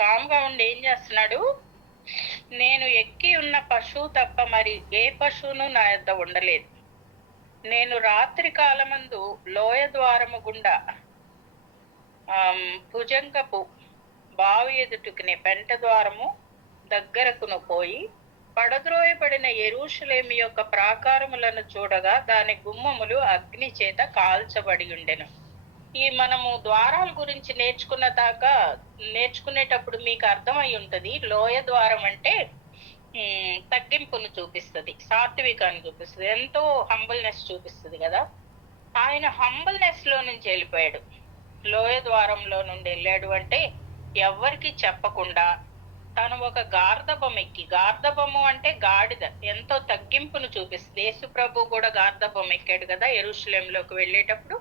కామ్గా ఉండి ఏం చేస్తున్నాడు? నేను ఎక్కి ఉన్న పశువు తప్ప మరి ఏ పశువును నా యొద్ద ఉండలేదు. నేను రాత్రి కాలమందు లోయ ద్వారము గుండా భుజంగపు బావి ఎదుటికినే పెంట ద్వారము దగ్గరకును పోయి పడద్రోయబడిన యెరూషలేము యొక్క ప్రాకారములను చూడగా దాని గుమ్మములు అగ్ని చేత కాల్చబడి ఉండెను. ఈ మనము ద్వారాల గురించి నేర్చుకునేటప్పుడు మీకు అర్థమై ఉంటది. లోయ ద్వారం అంటే తగ్గింపును చూపిస్తుంది, సాత్వికాన్ని చూపిస్తుంది, ఎంతో హంబుల్నెస్ చూపిస్తుంది కదా. ఆయన హంబల్నెస్ లో నుంచి వెళ్ళిపోయాడు. లోయ ద్వారంలో నుండి వెళ్ళాడు అంటే ఎవ్వరికి చెప్పకుండా తను ఒక గార్ధబం ఎక్కి, గార్ధబము అంటే గాడిద, ఎంతో తగ్గింపును చూపిస్తుంది. యేసు ప్రభు కూడా గార్ధబం ఎక్కాడు కదా యెరూషలేంలోకి వెళ్ళేటప్పుడు.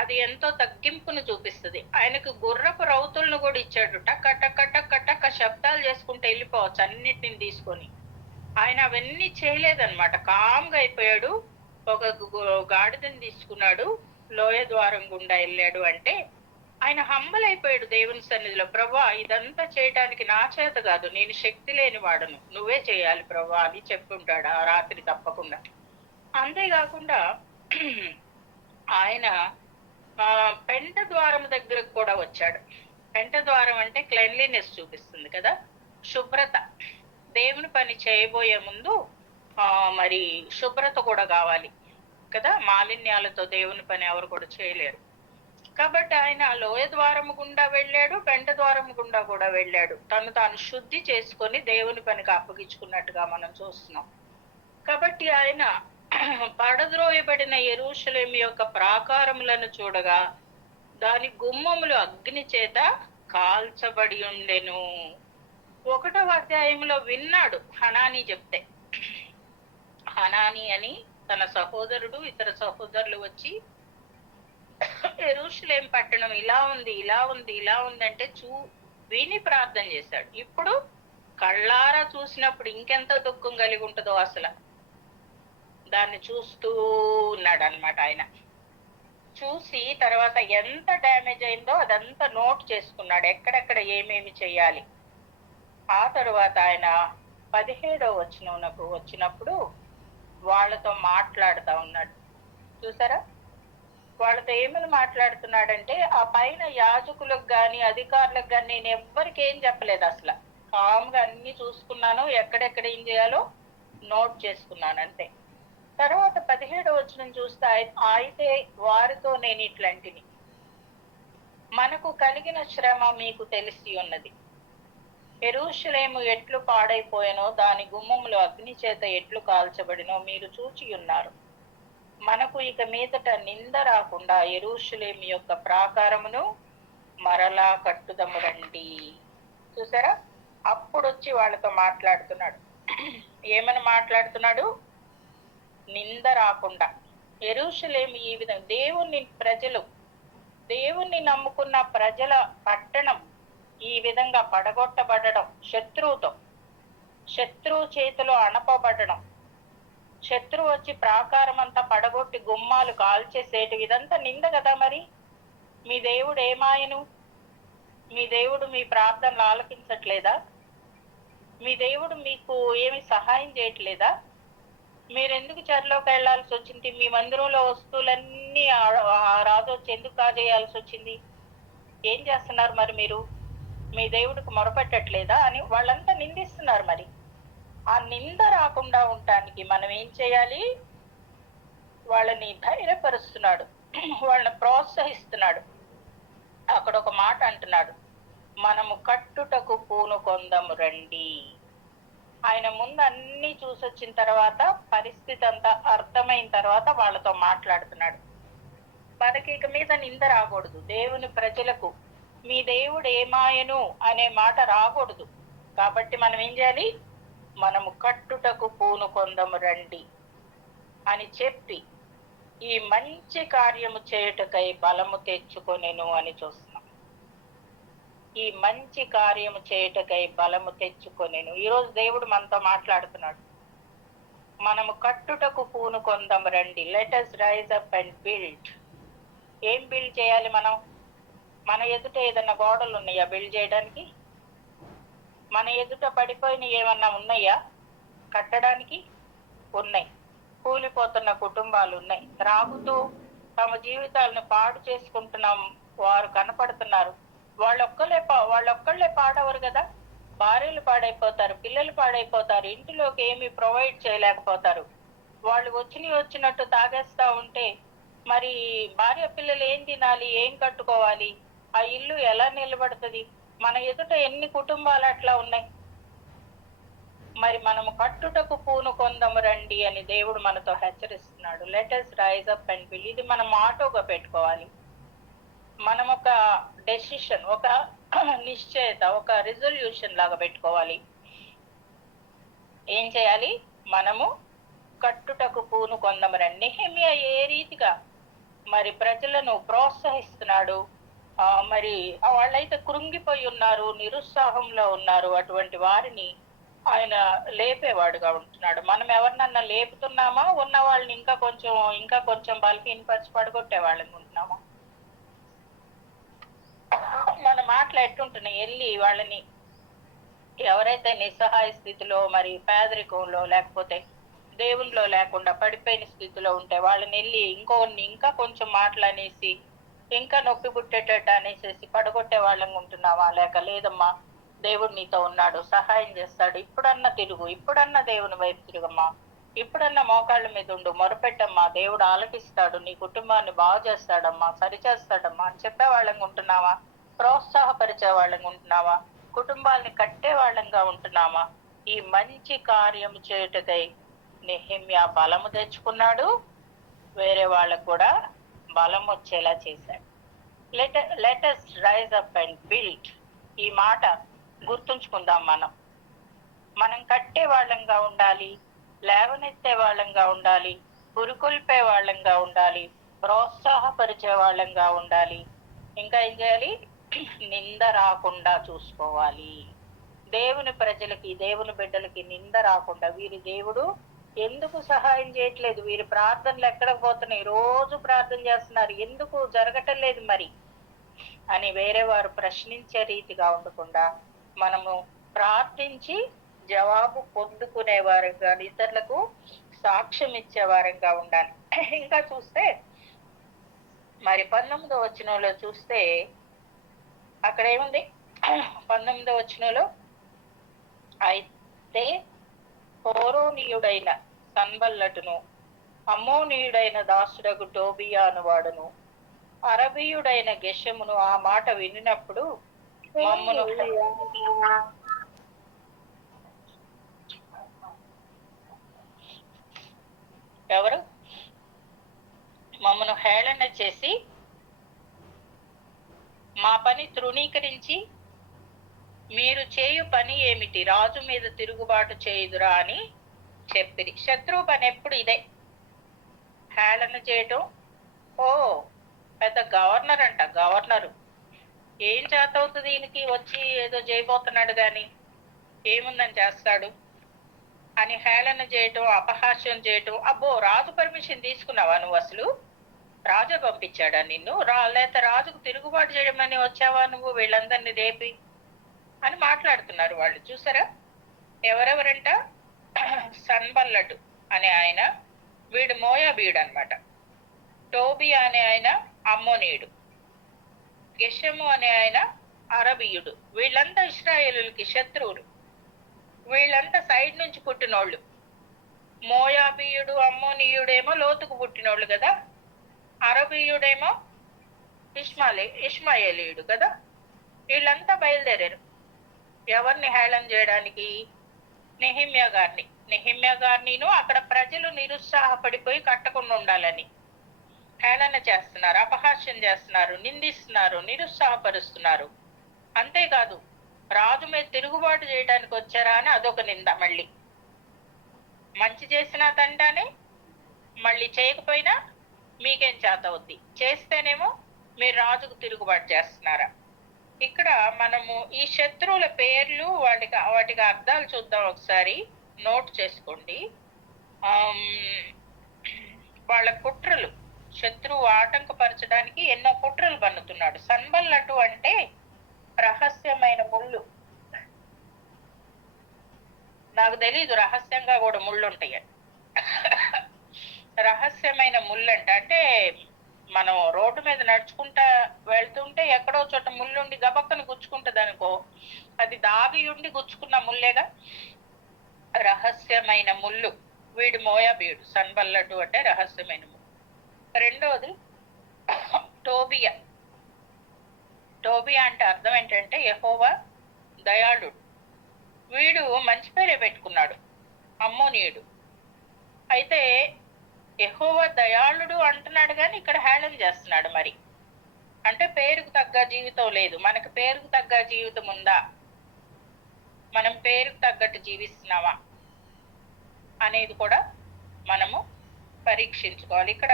అది ఎంతో తగ్గింపును చూపిస్తుంది. ఆయనకు గుర్రపు రౌతులను కూడా ఇచ్చాడు. టక్క టక్క టక్క టక్క శబ్దాలు చేసుకుంటూ వెళ్ళిపోవచ్చు అన్నిటిని తీసుకొని. ఆయన అవన్నీ చేయలేదన్నమాట. కామ్గా అయిపోయాడు. ఒక గాడిదని తీసుకున్నాడు, లోయ ద్వారం గుండా వెళ్ళాడు అంటే ఆయన హంబల్ అయిపోయాడు దేవుని సన్నిధిలో. ప్రభా, ఇదంతా చేయటానికి నా చేత కాదు, నేను శక్తి లేని వాడను, నువ్వే చేయాలి ప్రభా అని చెప్పుంటాడు ఆ రాత్రి తప్పకుండా. అంతేకాకుండా ఆయన పెంట ద్వారం దగ్గరకు కూడా వచ్చాడు. పెంట ద్వారం అంటే క్లెన్లీనెస్ చూపిస్తుంది కదా, శుభ్రత. దేవుని పని చేయబోయే ముందు మరి శుభ్రత కూడా కావాలి కదా, మాలిన్యాలతో దేవుని పని ఎవరు కూడా చేయలేరు. కాబట్టి ఆయన లోయ ద్వారము గుండా వెళ్ళాడు, పెంట ద్వారము గుండా కూడా వెళ్ళాడు. తను తాను శుద్ధి చేసుకొని దేవుని పనికి అప్పగించుకున్నట్టుగా మనం చూస్తున్నాం. కాబట్టి ఆయన పడద్రోయబడిన యెరూషలేము యొక్క ప్రాకారములను చూడగా దాని గుమ్మములు అగ్ని చేత కాల్చబడి ఉండెను. 1వ అధ్యాయంలో విన్నాడు హనానీ చెప్తే. హనానీ అని తన సహోదరుడు, ఇతర సహోదరులు వచ్చి యెరూషలేం పట్టణం ఇలా ఉంది, ఇలా ఉంది, ఇలా ఉందంటే విని ప్రార్థన చేశాడు. ఇప్పుడు కళ్ళారా చూసినప్పుడు ఇంకెంత దుఃఖం కలిగి ఉంటుందో అసలు. దాన్ని చూస్తూ ఉన్నాడు అనమాట ఆయన. చూసి తర్వాత ఎంత డ్యామేజ్ అయిందో అదంతా నోట్ చేసుకున్నాడు, ఎక్కడెక్కడ ఏమేమి చెయ్యాలి. ఆ తరువాత ఆయన 17వ వచనమునకు వచ్చినప్పుడు వాళ్ళతో మాట్లాడుతూ ఉన్నాడు. చూసారా, వాళ్ళతో ఏమని మాట్లాడుతున్నాడంటే, ఆ పైన యాజకులకు గాని అధికారులకు గాని నేను ఎవ్వరికి ఏం చెప్పలేదు, అసలు కామ్గా అన్ని చూసుకున్నాను, ఎక్కడెక్కడ ఏం చేయాలో నోట్ చేసుకున్నాను అంతే. తర్వాత 17వ వచనం చూస్తే, అయితే వారితో నేను ఇట్లాంటిని, మనకు కలిగిన శ్రమ మీకు తెలిసి ఉన్నది. యెరూషలేము ఎట్లు పాడైపోయానో, దాని గుమ్మములు అగ్ని చేత ఎట్లు కాల్చబడినో మీరు చూచి ఉన్నారు. మనకు ఇక మీదట నింద రాకుండా యెరూషలేము యొక్క ప్రాకారమును మరలా కట్టుదము రండి. చూసారా, అప్పుడు వచ్చి వాళ్ళతో మాట్లాడుతున్నాడు. ఏమని మాట్లాడుతున్నాడు? నింద రాకుండా యెరూషలేము ఈ విధంగా, దేవుణ్ణి నమ్ముకున్న ప్రజల పట్టణం ఈ విధంగా పడగొట్టబడడం, శత్రువు చేతిలో అణపబడడం, శత్రువు వచ్చి ప్రాకారం అంతా పడగొట్టి గుమ్మాలు కాల్చేసేటి, ఇదంతా నింద కదా. మరి మీ దేవుడు ఏమాయను? మీ దేవుడు మీ ప్రార్థనలు ఆలకించట్లేదా? మీ దేవుడు మీకు ఏమి సహాయం చేయట్లేదా? మీరెందుకు చెరలోకి వెళ్లాల్సి వచ్చింది? మీ మందిరంలో వస్తువులన్నీ రాజు వచ్చి ఎందుకు కాజేయాల్సి వచ్చింది? ఏం చేస్తున్నారు మరి మీరు? మీ దేవుడికి మొరపెట్టట్లేదా అని వాళ్ళంతా నిందిస్తున్నారు. మరి ఆ నింద రాకుండా ఉండటానికి మనం ఏం చేయాలి? వాళ్ళని ధైర్యపరుస్తున్నాడు, వాళ్ళని ప్రోత్సహిస్తున్నాడు. అక్కడ ఒక మాట అంటున్నాడు, మనము కట్టుటకు పూనుకొందము రండి. ఆయన ముందు అన్ని చూసొచ్చిన తర్వాత, పరిస్థితి అంతా అర్థమైన తర్వాత వాళ్ళతో మాట్లాడుతున్నాడు. మనకి ఇక మీద నింద రాకూడదు. దేవుని ప్రజలకు మీ దేవుడు ఏమాయను అనే మాట రాకూడదు. కాబట్టి మనం ఏం చేయాలి? మనము కట్టుటకు పూనుకొందము రండి అని చెప్పి ఈ మంచి కార్యము చేయుటకై బలము తెచ్చుకొనెను అని చూస్తున్నాం. ఈ మంచి కార్యము చేయుటకై బలము తెచ్చుకొనెను. ఈరోజు దేవుడు మనతో మాట్లాడుతున్నాడు. మనము కట్టుటకు పూనుకొందము రండి. Let us rise up and build. ఏం బిల్డ్ చేయాలి మనం? మన ఎదుట ఏదన్నా గోడలు ఉన్నాయా బిల్డ్ చేయడానికి? మన ఎదుట పడిపోయిన ఏమన్నా ఉన్నాయా కట్టడానికి? ఉన్నాయి. కూలిపోతున్న కుటుంబాలు ఉన్నాయి. త్రాగుతూ తమ జీవితాలను పాడు చేసుకుంటున్న వారు కనపడుతున్నారు. వాళ్ళొక్కళ్ళే పాడవరు కదా. భార్యలు పాడైపోతారు, పిల్లలు పాడైపోతారు, ఇంటిలోకి ఏమి ప్రొవైడ్ చేయలేకపోతారు. వాళ్ళు వచ్చినట్టు తాగేస్తా ఉంటే మరి భార్య పిల్లలు ఏం తినాలి, ఏం కట్టుకోవాలి? ఆ ఇల్లు ఎలా నిలబడుతుంది? మన ఎదుట ఎన్ని కుటుంబాలు అట్లా ఉన్నాయి. మరి మనము కట్టుటకు పూనుకొందము రండి అని దేవుడు మనతో హెచ్చరిస్తున్నాడు. Let us rise up and build. ఇది మనం ఆటోగా పెట్టుకోవాలి. మనం ఒక డెసిషన్, ఒక నిశ్చయత, ఒక రిజల్యూషన్ లాగా పెట్టుకోవాలి. ఏం చేయాలి? మనము కట్టుటకు పూనుకొందము రండి. నెహెమ్యా ఏ రీతిగా మరి ప్రజలను ప్రోత్సహిస్తున్నాడు. మరి వాళ్ళైతే కృంగిపోయి ఉన్నారు, నిరుత్సాహంలో ఉన్నారు. అటువంటి వారిని ఆయన లేపేవాడుగా ఉంటున్నాడు. మనం ఎవరినన్నా లేపుతున్నామా? ఉన్న వాళ్ళని ఇంకా కొంచెం బలహీనపరిచి పడగొట్టే వాళ్ళని ఉంటున్నామా? మన మాటలు ఎట్టుంటున్నాయి? వెళ్ళి వాళ్ళని ఎవరైతే నిస్సహాయ స్థితిలో, మరి పేదరికంలో, లేకపోతే దేవునిలో లేకుండా పడిపోయిన స్థితిలో ఉంటే వాళ్ళని వెళ్ళి ఇంకా కొంచెం మాటలు అనేసి, ఇంకా నొప్పి పుట్టేటట్టు అనేసేసి పడగొట్టే వాళ్ళని ఉంటున్నావా? లేదమ్మా, దేవుడు నీతో ఉన్నాడు, సహాయం చేస్తాడు, ఇప్పుడన్నా తిరుగు, ఇప్పుడన్నా దేవుని వైపు తిరుగమ్మా, ఇప్పుడన్నా మోకాళ్ళ మీద ఉండు, మొరపెట్టమ్మా, దేవుడు ఆలకిస్తాడు, నీ కుటుంబాన్ని బాగు చేస్తాడమ్మా, సరిచేస్తాడమ్మా అని చెప్పే వాళ్ళని ఉంటున్నావా? ప్రోత్సాహపరిచే వాళ్ళని ఉంటున్నావా? కుటుంబాలని కట్టే వాళ్ళంగా ఉంటున్నామా? ఈ మంచి కార్యం చేయుటకై నెహెమ్యా బలము తెచ్చుకున్నాడు, వేరే వాళ్ళకు కూడా బలం వచ్చేలా చేశాడు. Let us rise up and build. ఈ మాట గుర్తుంచుకుందాం. మనం కట్టే వాళ్ళంగా ఉండాలి, లేవనెత్తే వాళ్ళంగా ఉండాలి, పురుకొల్పే వాళ్ళంగా ఉండాలి, ప్రోత్సాహపరిచే వాళ్ళంగా ఉండాలి. ఇంకా ఏం చేయాలి? నింద రాకుండా చూసుకోవాలి. దేవుని ప్రజలకి, దేవుని బిడ్డలకి నింద రాకుండా, వీరి దేవుడు ఎందుకు సహాయం చేయట్లేదు, వీరి ప్రార్థనలు ఎక్కడికి పోతున్నాయి, రోజు ప్రార్థన చేస్తున్నారు, ఎందుకు జరగటం లేదు మరి అని వేరే వారు ప్రశ్నించే రీతిగా ఉండకుండా మనము ప్రార్థించి జవాబు పొందుకునే వారంగా, ఇతరులకు సాక్ష్యం ఇచ్చే వారంగా ఉండాలి. ఇంకా చూస్తే మరి 19వ వచనంలో చూస్తే అక్కడ ఏముంది? 19వ వచనంలో, అయితే హోరోనీయుడైన సన్బల్లటును, అమ్మోనీయుడైన దాసుడగు టోబియా అనువాడును, అరబీయుడైన గెషమును ఆ మాట వినినప్పుడు మమ్మను మమ్మను హేళన చేసి మా పని తృణీకరించి, మీరు చేయు పని ఏమిటి, రాజు మీద తిరుగుబాటు చేయుదురా అని చెప్పిరి. శత్రువు పని ఎప్పుడు ఇదే, హేళన చేయటం. ఓ పెద్ద గవర్నర్ అంట, గవర్నరు ఏం చేతవుతుంది ఈయనకి, వచ్చి ఏదో చేయబోతున్నాడు గాని ఏముందని చేస్తాడు అని హేళన చేయటం, అపహాస్యం చేయటం. అబ్బో, రాజు పర్మిషన్ తీసుకున్నావా నువ్వు? అసలు రాజా పంపించాడా నిన్ను? లేకపోతే రాజుకు తిరుగుబాటు చేయడమని వచ్చావా నువ్వు వీళ్ళందరినీ రేపి అని మాట్లాడుతున్నారు వాళ్ళు. చూసారా? ఎవరెవరంట? సన్బల్లటు అనే ఆయన, వీడు మోయాబీయుడు అనమాట. టోబియా అనే ఆయన అమ్మోనీయుడు, గెషము అనే ఆయన అరబీయుడు. వీళ్ళంతా ఇశ్రాయేలులకి శత్రువులు. వీళ్ళంతా సైడ్ నుంచి పుట్టినోళ్ళు. మోయాబీయుడు, అమ్మోనీయుడేమో లోతుకు పుట్టినోళ్ళు కదా, అరబీయుడేమో ఇష్మాయేలీయుడు కదా. వీళ్ళంతా బయలుదేరారు ఎవరిని హేళన చేయడానికి? నెహెమ్యా గారినిను అక్కడ ప్రజలు నిరుత్సాహపడిపోయి కట్టకుండా ఉండాలని హేళన చేస్తున్నారు, అపహాస్యం చేస్తున్నారు, నిందిస్తున్నారు, నిరుత్సాహపరుస్తున్నారు. అంతేకాదు, రాజు మీద తిరుగుబాటు చేయడానికి వచ్చారా అని అదొక నింద. మళ్ళీ మంచి చేసినా తండానే, మళ్ళీ చేయకపోయినా మీకేం చేతవుద్ది, చేస్తేనేమో మీరు రాజుకు తిరుగుబాటు చేస్తున్నారా. ఇక్కడ మనము ఈ శత్రువుల పేర్లు, వాటికి అర్థాలు చూద్దాం ఒకసారి. నోట్ చేసుకోండి. వాళ్ళ కుట్రలు, శత్రువు ఆటంకపరచడానికి ఎన్నో కుట్రలు పన్నుతున్నాడు. సన్బల్లటు అంటే రహస్యమైన ముళ్ళు. నాకు తెలీదు రహస్యంగా కూడా ముళ్ళు ఉంటాయని. రహస్యమైన ముళ్ళు అంటే మనం రోడ్డు మీద నడుచుకుంటా వెళ్తుంటే ఎక్కడో చోట ముళ్ళుండి గబక్కను గుచ్చుకుంటది అనుకో, అది దాగి ఉండి గుచ్చుకున్న ముళ్ళేగా. రహస్యమైన ముళ్ళు. వీడు మోయాబీయుడు. సన్బల్లటు అంటే రహస్యమైన ముళ్ళు. రెండోది టోబియా. టోబియా అంటే అర్థం ఏంటంటే యెహోవా దయాళుడు. వీడు మంచి పేరే పెట్టుకున్నాడు, అమ్మోనీయుడు. అయితే యెహోవా దయాళుడు అంటున్నాడు కానీ ఇక్కడ హేళన చేస్తున్నాడు. మరి అంటే పేరుకు తగ్గ జీవితం లేదు. మనకు పేరుకు తగ్గ జీవితం ఉందా? మనం పేరుకు తగ్గట్టు జీవిస్తున్నావా అనేది కూడా మనము పరీక్షించుకోవాలి. ఇక్కడ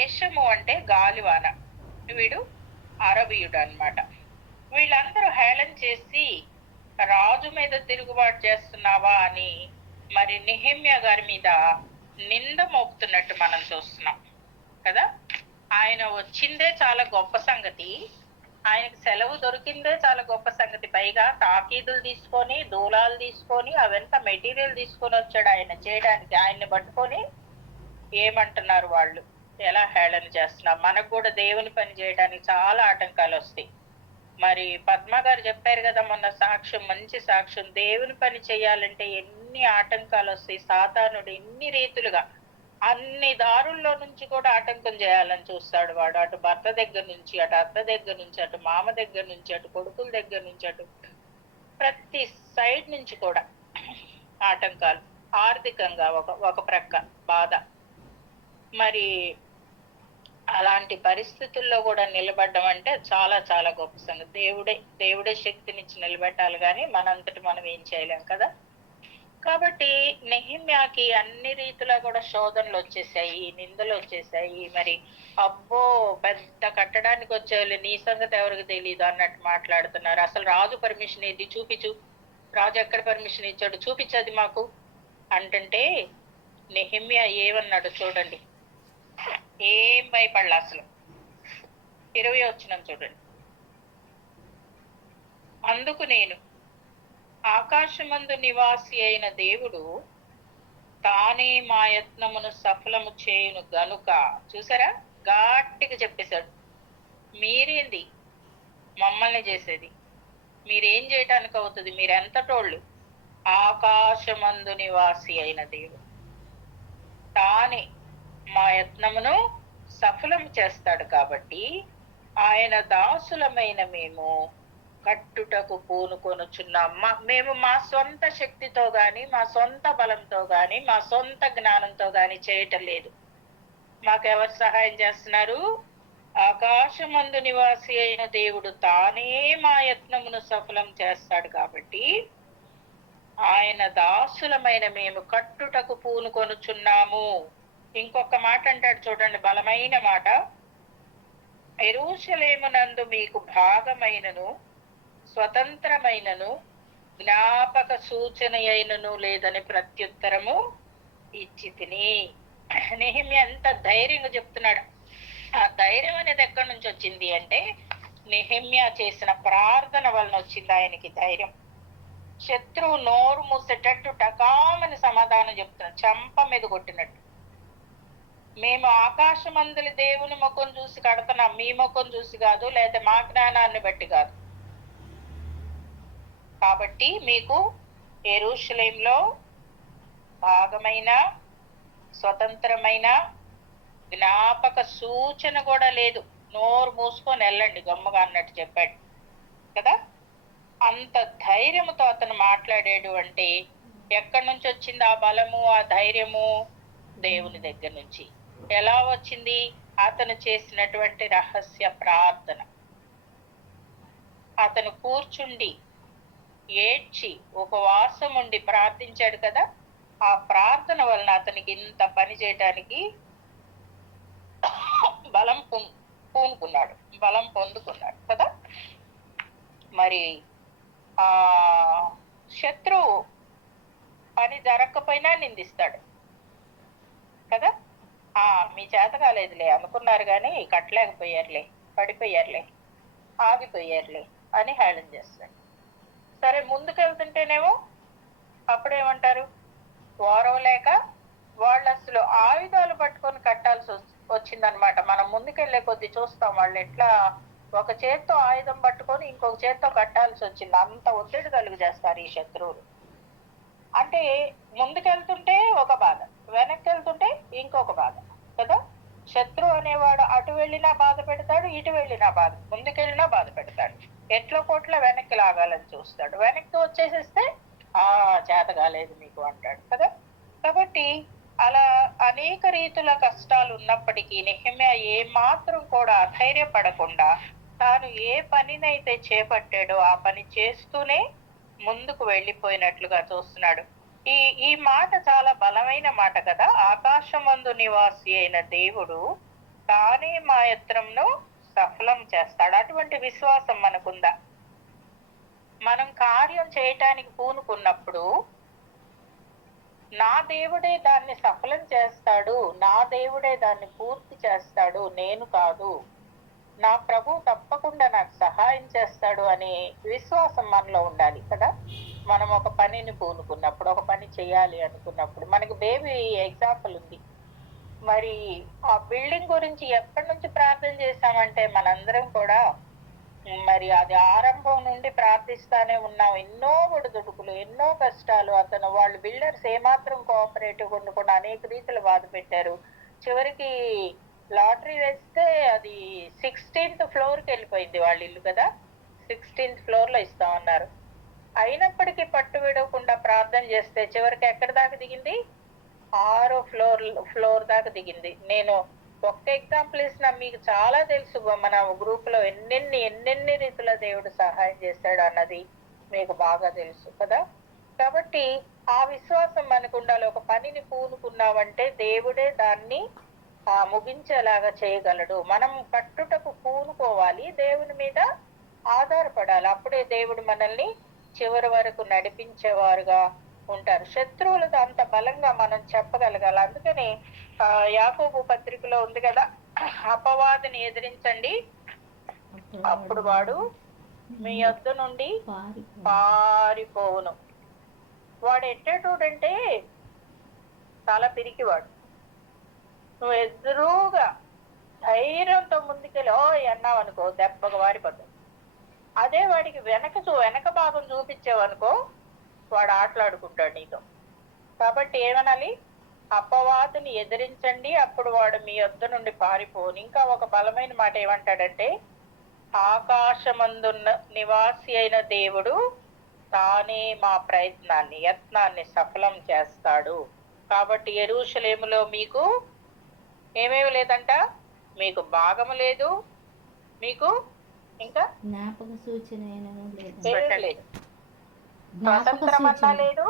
యెషము అంటే గాలివాన, వీడు అరబీయుడు అన్నమాట. వీళ్ళందరూ హేళన చేసి రాజు మీద తిరుగుబాటు చేస్తున్నావా అని మరి నెహెమ్యా గారి మీద నింద మోపుతున్నట్టు మనం చూస్తున్నాం కదా. ఆయన వచ్చిందే చాలా గొప్ప సంగతి, ఆయనకు సెలవు దొరికిందే చాలా గొప్ప సంగతి. పైగా తాకీదులు తీసుకొని, దూలాలు తీసుకొని, అవంతా మెటీరియల్ తీసుకొని వచ్చాడు ఆయన చేయడానికి. ఆయన్ని పట్టుకొని ఏమంటున్నారు వాళ్ళు, ఎలా హేళన చేస్తున్నారు. మనకు కూడా దేవుని పని చేయడానికి చాలా ఆటంకాలు వస్తాయి. మరి పద్మ గారు చెప్పారు కదా మొన్న సాక్ష్యం, మంచి సాక్ష్యం. దేవుని పని చేయాలంటే ఎన్ని ఆటంకాలు వస్తాయి. సాతానుడు ఎన్ని రీతులుగా, అన్ని దారుల్లో నుంచి కూడా ఆటంకం చేయాలని చూస్తాడు వాడు. అటు భర్త దగ్గర నుంచి, అటు అత్త దగ్గర నుంచి, అటు మామ దగ్గర నుంచి, అటు కొడుకుల దగ్గర నుంచి, అటు ప్రతి సైడ్ నుంచి కూడా ఆటంకాలు. ఆర్థికంగా ఒక ప్రక్క బాధ. మరి అలాంటి పరిస్థితుల్లో కూడా నిలబడ్డం అంటే చాలా చాలా గొప్ప సంగతి. దేవుడే శక్తినిచ్చి నిలబెట్టాలి, కానీ మనంతటి మనం ఏం చేయలేం కదా. కాబట్టి నెహెమ్యాకి అన్ని రీతిలో కూడా శోధనలు వచ్చేసాయి, నిందలు వచ్చేసాయి. మరి అబ్బో పెద్ద కట్టడానికి వచ్చేవాళ్ళు, నీ సంగతి ఎవరికి తెలియదు అన్నట్టు మాట్లాడుతున్నారు. అసలు రాజు పర్మిషన్ ఏది చూపించు, రాజు ఎక్కడ పర్మిషన్ ఇచ్చాడు చూపించది మాకు అంటుంటే నెహెమ్యా ఏమన్నాడు చూడండి. ఏం భయపడలా అసలు. 20 వచనం చూడండి. అందుకు నేను, ఆకాశమందు నివాసి అయిన దేవుడు తానే మా యత్నమును సఫలము చేయును గనుక. చూసారా, గట్టిగా చెప్పేశాడు. మీరేంది మమ్మల్ని చేసేది? మీరేం చేయటానికి అవుతుంది? మీరెంతటోళ్ళు? ఆకాశమందు నివాసి అయిన దేవుడు తానే మా యత్నమును సఫలం చేస్తాడు. కాబట్టి ఆయన దాసులమైన మేము కట్టుటకు పూనుకొనుచున్నాం. మేము మా సొంత శక్తితో గాని, మా సొంత బలంతో గాని, మా సొంత జ్ఞానంతో గాని చేయటం లేదు. మాకెవరు సహాయం చేస్తున్నారు? ఆకాశమందు నివాసి అయిన దేవుడు తానే మా యత్నమును సఫలం చేస్తాడు. కాబట్టి ఆయన దాసులమైన మేము కట్టుటకు పూనుకొనుచున్నాము. ఇంకొక మాట అంటాడు చూడండి, బలమైన మాట. యెరూషలేమునందు మీకు భాగమైనను స్వతంత్రమైనను జ్ఞాపక సూచన అయినను లేదని ప్రత్యుత్తరము ఇచ్చి తిని. నెహెమ్యా ఎంత ధైర్యంగా చెప్తున్నాడు. ఆ ధైర్యం అనేది ఎక్కడి నుంచి వచ్చింది అంటే నెహెమ్యా చేసిన ప్రార్థన వలన వచ్చింది ఆయనకి ధైర్యం. శత్రువు నోరు మూసేటట్టు టకామని సమాధానం చెప్తున్నాడు, చంప మీద కొట్టినట్టు. మేము ఆకాశమందుల దేవుని ముఖం చూసి కడుతున్నాం, మీ ముఖం చూసి కాదు, లేదా మా జ్ఞానాన్ని బట్టి కాదు. కాబట్టి మీకు యెరూషలేములో భాగమైన స్వతంత్రమైన జ్ఞాపక సూచన కూడా లేదు. నోరు మూసుకొని వెళ్ళండి గమ్ముగా అన్నట్టు చెప్పాడు కదా. అంత ధైర్యముతో అతను మాట్లాడాడు అంటే ఎక్కడి నుంచి వచ్చింది ఆ బలము, ఆ ధైర్యము? దేవుని దగ్గర నుంచి. ఎలా వచ్చింది? అతను చేసినటువంటి రహస్య ప్రార్థన. అతను కూర్చుండి ఏడ్చి ఉపవాసం ఉండి ప్రార్థించాడు కదా. ఆ ప్రార్థన వలన అతనికి ఇంత పని చేయటానికి బలం పూనుకున్నాడు, బలం పొందుకున్నాడు కదా. మరి ఆ శత్రువు పని జరగకపోయినా నిందిస్తాడు కదా. మీ చేత కాలేదులే అనుకున్నారు కానీ కట్టలేకపోయారులే, పడిపోయారులే, ఆగిపోయారులే అని హేళన చేస్తాడు. సరే ముందుకెళ్తుంటేనేమో అప్పుడేమంటారు? ఓరవలేక వాళ్ళు అసలు ఆయుధాలు పట్టుకొని కట్టాల్సి వచ్చిందనమాట. మనం ముందుకెళ్లే కొద్ది చూస్తాం వాళ్ళు ఎట్లా ఒక చేత్తో ఆయుధం పట్టుకొని ఇంకొక చేత్తో కట్టాల్సి వచ్చింది. అంత ఒత్తిడి కలుగు చేస్తారు ఈ శత్రువులు. అంటే ముందుకెళ్తుంటే ఒక బాధ, వెనక్కి వెళ్తుంటే ఇంకొక బాధ కదా. శత్రువు అనేవాడు అటు వెళ్ళినా బాధ పెడతాడు, ఇటు వెళ్ళినా బాధ, ముందుకెళ్ళినా బాధ పెడతాడు. ఎట్ల కోట్ల వెనక్కి లాగాలని చూస్తాడు. వెనక్కి వచ్చేసేస్తే చేత కాలేదు మీకు అంటాడు కదా. కాబట్టి అలా అనేక రీతుల కష్టాలు ఉన్నప్పటికీ నెహెమ్యా ఏ మాత్రం కూడా అధైర్యపడకుండా తాను ఏ పనినైతే చేపట్టాడో ఆ పని చేస్తూనే ముందుకు వెళ్ళిపోయినట్లుగా చూస్తున్నాడు. ఈ ఈ మాట చాలా బలమైన మాట కదా. ఆకాశమందు నివాసి అయిన దేవుడు తానే మా యత్నంను సఫలం చేస్తాడు. అటువంటి విశ్వాసం మనకుందా? మనం కార్యం చేయటానికి పూనుకున్నప్పుడు నా దేవుడే దాన్ని సఫలం చేస్తాడు, నా దేవుడే దాన్ని పూర్తి చేస్తాడు, నేను కాదు, నా ప్రభు తప్పకుండా నాకు సహాయం చేస్తాడు అనే విశ్వాసం మనలో ఉండాలి కదా. మనం ఒక పనిని పూనుకున్నప్పుడు, ఒక పని చేయాలి అనుకున్నప్పుడు, మనకి బేబీ ఎగ్జాంపుల్ ఉంది. మరి ఆ బిల్డింగ్ గురించి ఎప్పటి నుంచి ప్రార్థన చేశామంటే మనందరం కూడా మరి అది ఆరంభం నుండి ప్రార్థిస్తానే ఉన్నాం. ఎన్నో ఒడిదుడుకులు, ఎన్నో కష్టాలు. వాళ్ళు బిల్డర్స్ ఏమాత్రం కోఆపరేటివ్ ఉండకుండా అనేక రీతిలో బాధ పెట్టారు. చివరికి లాటరీ వేస్తే అది 16th ఫ్లోర్కి వెళ్ళిపోయింది వాళ్ళ ఇల్లు కదా. 16th ఫ్లోర్లో ఇస్తామన్నారు. అయినప్పటికీ పట్టు విడవకుండా ప్రార్థన చేస్తే చివరికి ఎక్కడి దాకా దిగింది? 6వ ఫ్లోర్ దాకా దిగింది. నేను ఒక్క ఎగ్జాంపుల్ ఇస్తున్నా, మీకు చాలా తెలుసు. మన గ్రూప్ లో ఎన్నెన్ని రీతిలో దేవుడు సహాయం చేశాడు అన్నది మీకు బాగా తెలుసు కదా. కాబట్టి ఆ విశ్వాసం మనకు ఉండాలి. ఒక పనిని పూనుకున్నామంటే దేవుడే దాన్ని ముగించేలాగా చేయగలడు. మనం పట్టుటకు పూనుకోవాలి, దేవుని మీద ఆధారపడాలి. అప్పుడే దేవుడు మనల్ని చివరి వరకు నడిపించేవారుగా ఉంటారు. శత్రువులతో అంత బలంగా మనం చెప్పగలగాలి. అందుకని యాకోబు పత్రికలో ఉంది కదా, అపవాదిని ఎదిరించండి అప్పుడు వాడు మీ యొద్ద నుండి పారిపోవును. వాడు ఎట్టేటోడంటే తల పిరికివాడు. నువ్వు ఎదురుగా ధైర్యంతో ముందుకెళ్ళి అన్నావు అనుకో, దెబ్బగా వారిపోతావు. అదే వాడికి వెనక భాగం చూపించావనుకో, వాడు ఆటలాడుకుంటాడు నీతో. కాబట్టి ఏమనాలి? అపవాదిని ఎదిరించండి అప్పుడు వాడు మీ యొద్ద నుండి పారిపోను. ఇంకా ఒక బలమైన మాట ఏమంటాడంటే, ఆకాశమందున్న నివాసి అయిన దేవుడు తానే మా యత్నాన్ని సఫలం చేస్తాడు. కాబట్టి యెరూషలేములో మీకు ఏమేమి లేదంట? మీకు భాగము లేదు, మీకు ఇంకా జ్ఞాపక సూచన లేదు, స్వతంత్రం అన్నా లేదు,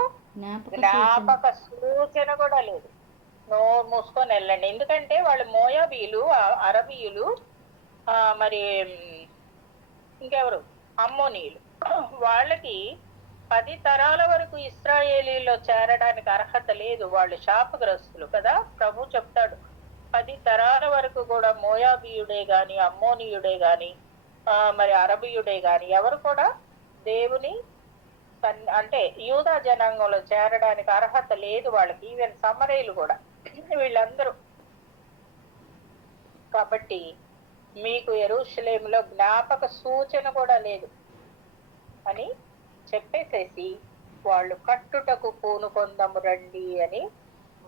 జ్ఞాపక సూచన కూడా లేదు. నోరు మూసుకొని వెళ్ళండి. ఎందుకంటే వాళ్ళు మోయాబీయులు, అరబీయులు, మరి ఇంకెవరు అమ్మోనీయులు. వాళ్ళకి 10 తరాల వరకు ఇశ్రాయేలీలో చేరడానికి అర్హత లేదు. వాళ్ళు శాపగ్రస్తులు కదా. ప్రభు చెప్తాడు, 10 తరాల వరకు కూడా మోయాబీయుడే గాని, అమ్మోనీయుడే గాని, మరి అరబీయుడే గాని ఎవరు కూడా దేవుని అంటే యూదా జనాంగంలో చేరడానికి అర్హత లేదు వాళ్ళకి. ఈవెన్ సమరయులు కూడా, వీళ్ళందరూ. కాబట్టి మీకు యెరూషలేములో జ్ఞాపక సూచన కూడా లేదు అని చెప్పేసేసి వాళ్ళు కట్టుటకు పూనుకొందము రండి అని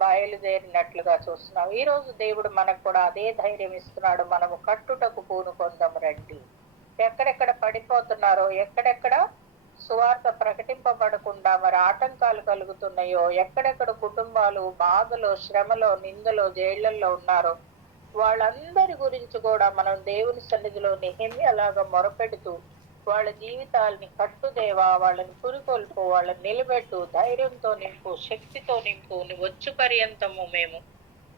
బయలుదేరినట్లుగా చూస్తున్నాం. ఈ రోజు దేవుడు మనకు కూడా అదే ధైర్యం ఇస్తున్నాడు. మనము కట్టుటకు పూనుకొందము రండి. ఎక్కడెక్కడ పడిపోతున్నారో, ఎక్కడెక్కడ సువార్త ప్రకటింపబడకుండా మరి ఆటంకాలు కలుగుతున్నాయో, ఎక్కడెక్కడ కుటుంబాలు బాధలో, శ్రమలో, నిందలో, జైళ్లలో ఉన్నారో వాళ్ళందరి గురించి కూడా మనం దేవుని సన్నిధిలో నెహెమ్యాలాగా మొరపెడుతూ వాళ్ళ జీవితాలని కట్టుదేవా, వాళ్ళని పురికొల్పు, వాళ్ళని నిలబెట్టు, ధైర్యంతో నింపు, శక్తితో నింపు, వచ్చు పర్యంతము మేము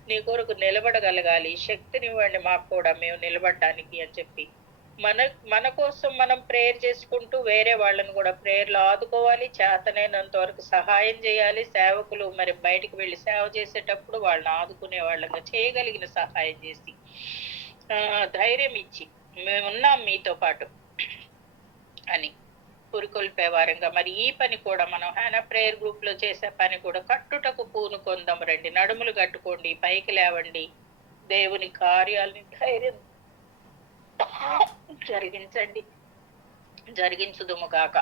నీ కొరకు నిలబడగలగాలి, శక్తినివ్వండి మాకు కూడా మేము నిలబడటానికి అని చెప్పి మన కోసం మనం ప్రేయర్ చేసుకుంటూ వేరే వాళ్ళని కూడా ప్రేయర్లో ఆదుకోవాలి. చేతనైనంత వరకు సహాయం చేయాలి. సేవకులు మరి బయటికి వెళ్ళి సేవ చేసేటప్పుడు వాళ్ళని ఆదుకునే వాళ్ళగా చేయగలిగిన సహాయం చేసి ధైర్యం ఇచ్చి మేమున్నాం మీతో పాటు అని పురికొల్పే వారంగా మరి ఈ పని కూడా మనం హ్యానా ప్రేయర్ గ్రూప్ లో చేసే పని కూడా కట్టుటకు పూనుకొందాం రండి. నడుములు కట్టుకోండి, పైకి లేవండి, దేవుని కార్యాలని ధైర్యం జరిగించండి, జరిగించుదుము గాక.